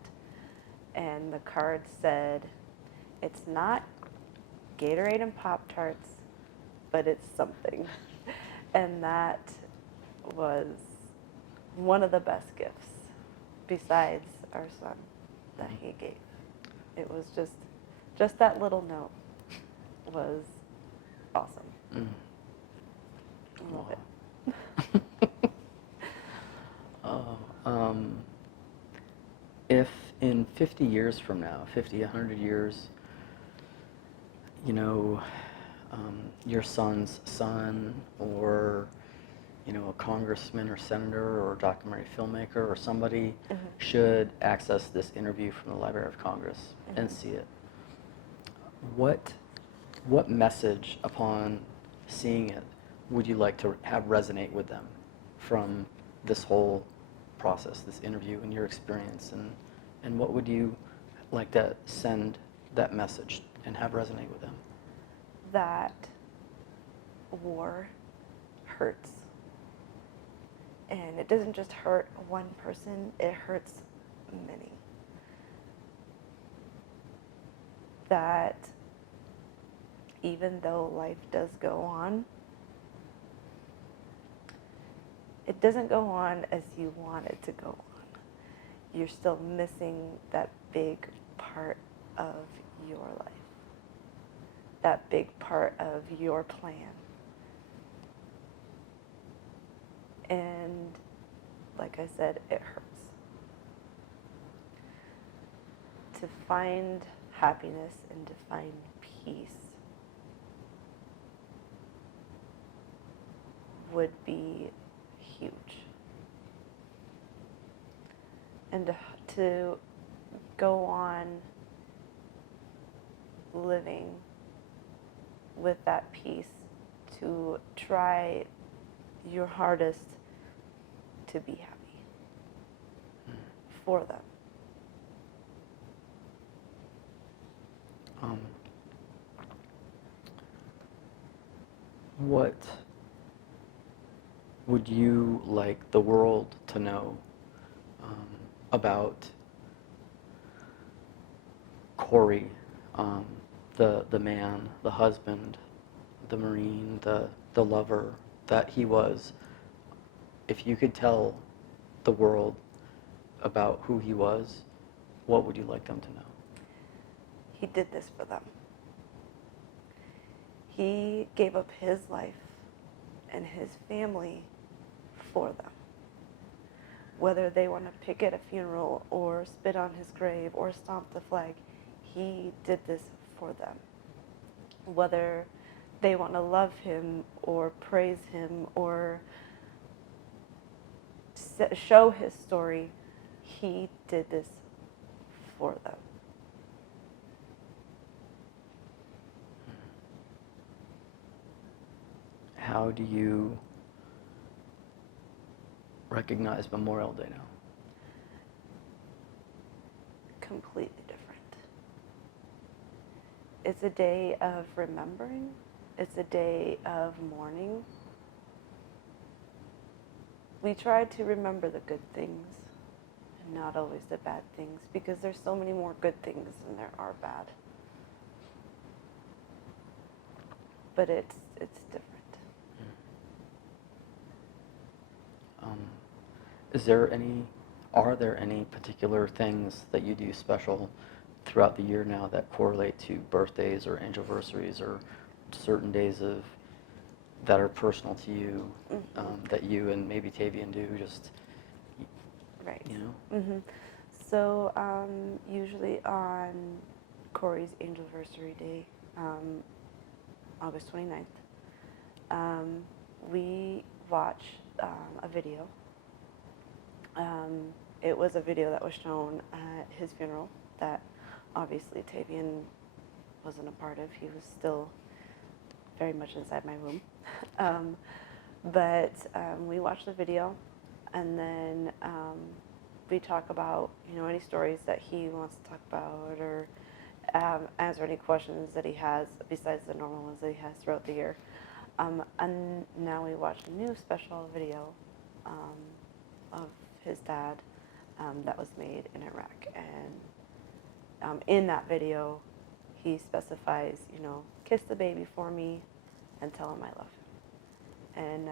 And the card said, "It's not Gatorade and Pop-Tarts, but it's something." And that was one of the best gifts, besides our son, that he gave. It was just that little note was awesome. Mm. I love it. If in 50 years from now, 50, 100 years, your son's son, or a congressman or senator or documentary filmmaker or somebody mm-hmm. should access this interview from the Library of Congress mm-hmm. and see it, what message upon seeing it would you like to have resonate with them from this whole process, this interview and your experience, and what would you like to send that message and have resonate with them? that war hurts. And it doesn't just hurt one person, it hurts many. That even though life does go on, it doesn't go on as you want it to go on. You're still missing that big part of your life, that big part of your plan. And like I said, it hurts. To find happiness and to find peace would be huge. And to go on living with that peace, to try your hardest to be happy for them. What would you like the world to know about Corey, the man, the husband, the Marine, the lover that he was? If you could tell the world about who he was, what would you like them to know? He did this for them. He gave up his life and his family for them. Whether they want to picket a funeral or spit on his grave or stomp the flag, he did this for them. Whether they want to love him or praise him or show his story, he did this for them. How do you recognize Memorial Day now? Completely different. It's a day of remembering. It's a day of mourning. We try to remember the good things and not always the bad things, because there's so many more good things than there are bad. But it's different. Are there any particular things that you do special throughout the year now that correlate to birthdays or anniversaries or certain days that are personal to you, that you and maybe Tavian do, just, Right. you know? So usually on Corey's anniversary day, August 29th, we watch a video. It was a video that was shown at his funeral that obviously Tavian wasn't a part of. He was still very much inside my womb. But we watched the video, and then we talk about, any stories that he wants to talk about, or answer any questions that he has besides the normal ones that he has throughout the year. And now we watched a new special video of his dad that was made in Iraq. And in that video, he specifies, kiss the baby for me and tell him I love him. And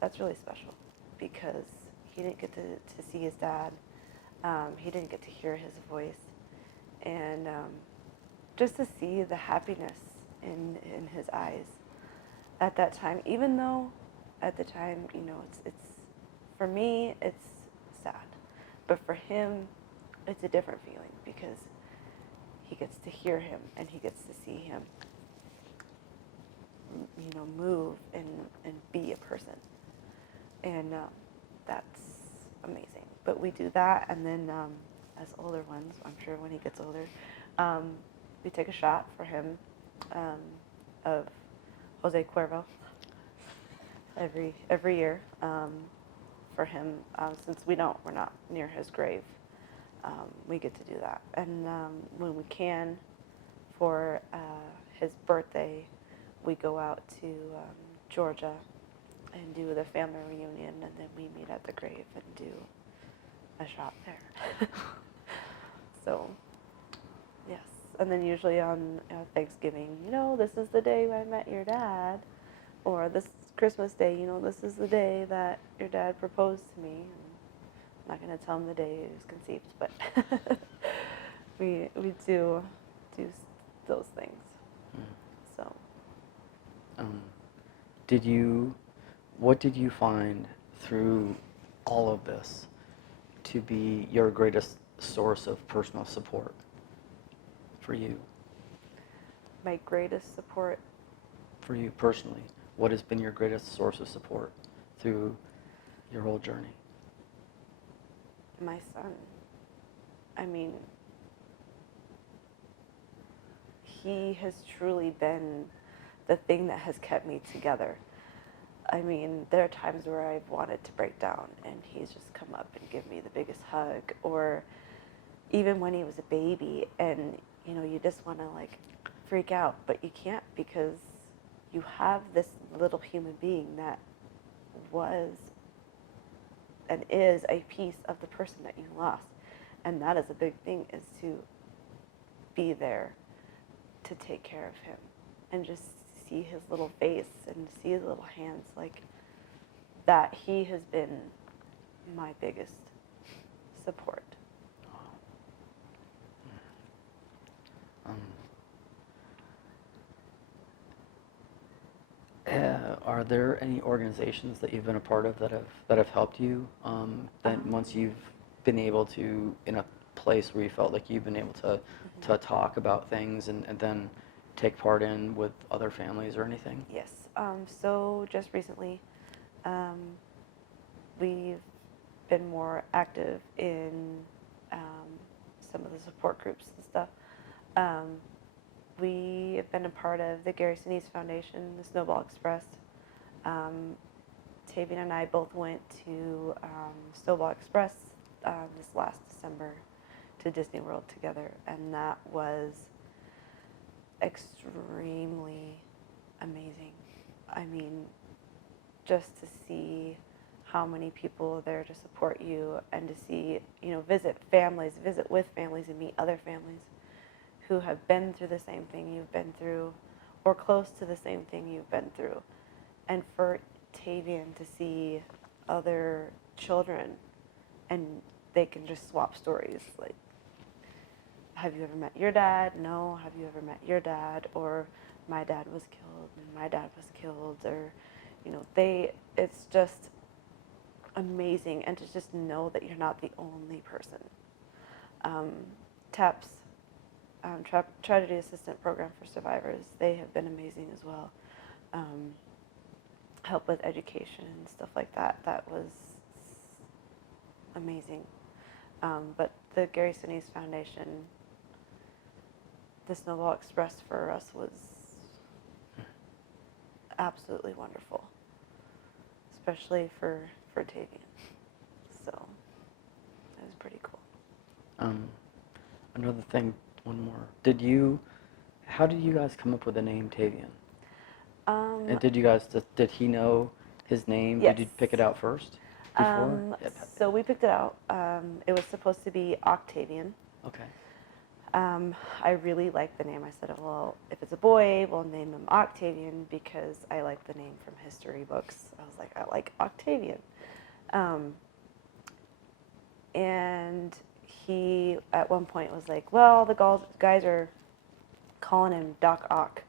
that's really special, because he didn't get to see his dad. He didn't get to hear his voice. And just to see the happiness in his eyes at that time, even though at the time, it's for me, it's sad. But for him, it's a different feeling, because he gets to hear him and he gets to see him, move and be a person. And that's amazing. But we do that, and then as older ones, I'm sure when he gets older, we take a shot for him of Jose Cuervo every year for him, since we're not near his grave. We get to do that, and when we can, for his birthday, we go out to Georgia and do the family reunion, and then we meet at the grave and do a shot there. So, yes. And then usually on Thanksgiving, this is the day I met your dad, or this Christmas Day, this is the day that your dad proposed to me. I'm not going to tell him the day he was conceived, but we do those things. So. What did you find through all of this to be your greatest source of personal support for you? My greatest support? For you personally, what has been your greatest source of support through your whole journey? My son. I mean, he has truly been the thing that has kept me together. I mean, there are times where I've wanted to break down and he's just come up and give me the biggest hug, or even when he was a baby and, you just want to like freak out, but you can't, because you have this little human being that was and is a piece of the person that you lost. And that is a big thing, is to be there to take care of him and just see his little face and see his little hands. Like, that he has been my biggest support. Are there any organizations that you've been a part of that have helped you? That once you've been able to, in a place where you felt like you've been able to talk about things and then take part in with other families or anything? Yes. So just recently, we've been more active in some of the support groups and stuff. We have been a part of the Gary Sinise Foundation, the Snowball Express. Tavian and I both went to Snowball Express this last December to Disney World together, and that was extremely amazing. I mean, just to see how many people are there to support you, and to see, visit with families and meet other families who have been through the same thing you've been through, or close to the same thing you've been through. And for Tavian to see other children and they can just swap stories, like, have you ever met your dad? No. Have you ever met your dad? Or my dad was killed and my dad was killed, or, it's just amazing. And to just know that you're not the only person. TAPS, Tragedy Assistant Program for Survivors, they have been amazing as well. Help with education and stuff like that. That was amazing. But the Gary Sinise Foundation, the Snowball Express for us was absolutely wonderful, especially for Tavian. So it was pretty cool. Another thing, one more. How did you guys come up with the name Tavian? And did he know his name? Yes. Did you pick it out first before? So we picked it out. It was supposed to be Octavian. Okay. I really liked the name. I said, well, if it's a boy, we'll name him Octavian, because I like the name from history books. I was like, I like Octavian. And he, at one point, was like, well, the guys are calling him Doc Ock.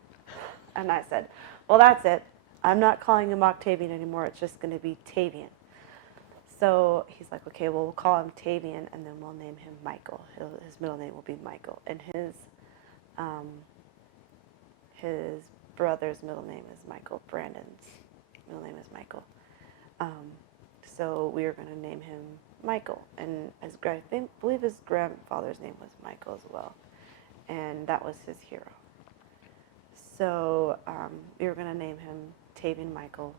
And I said, well, that's it. I'm not calling him Octavian anymore. It's just going to be Tavian. So he's like, okay, well, we'll call him Tavian, and then we'll name him Michael. His middle name will be Michael. And his brother's middle name is Michael. Brandon's middle name is Michael. So we were going to name him Michael. And I believe his grandfather's name was Michael as well. And that was his hero. So we were going to name him Tavian Michael,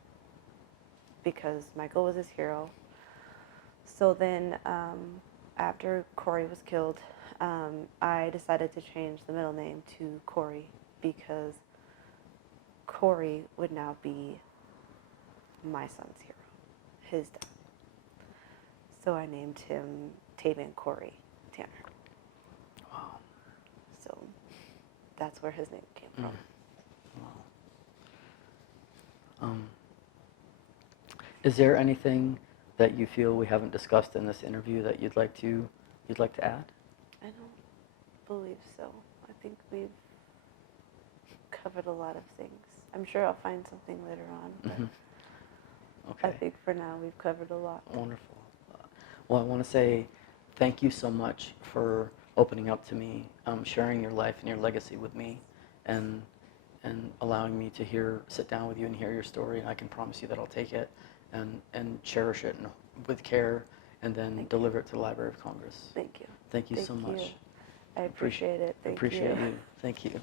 because Michael was his hero. So then after Corey was killed, I decided to change the middle name to Corey, because Corey would now be my son's hero, his dad. So I named him Taven Corey Tanner. Wow. So that's where his name came from. Wow. Is there anything that you feel we haven't discussed in this interview that you'd like to add? I don't believe so. I think we've covered a lot of things. I'm sure I'll find something later on, but Okay. I think for now we've covered a lot. Wonderful. Well, I want to say thank you so much for opening up to me, sharing your life and your legacy with me, and allowing me to sit down with you and hear your story. And I can promise you that I'll take it and cherish it with care, and then deliver it to the Library of Congress. Thank you. Thank you so much. I appreciate it. Thank you. Thank you.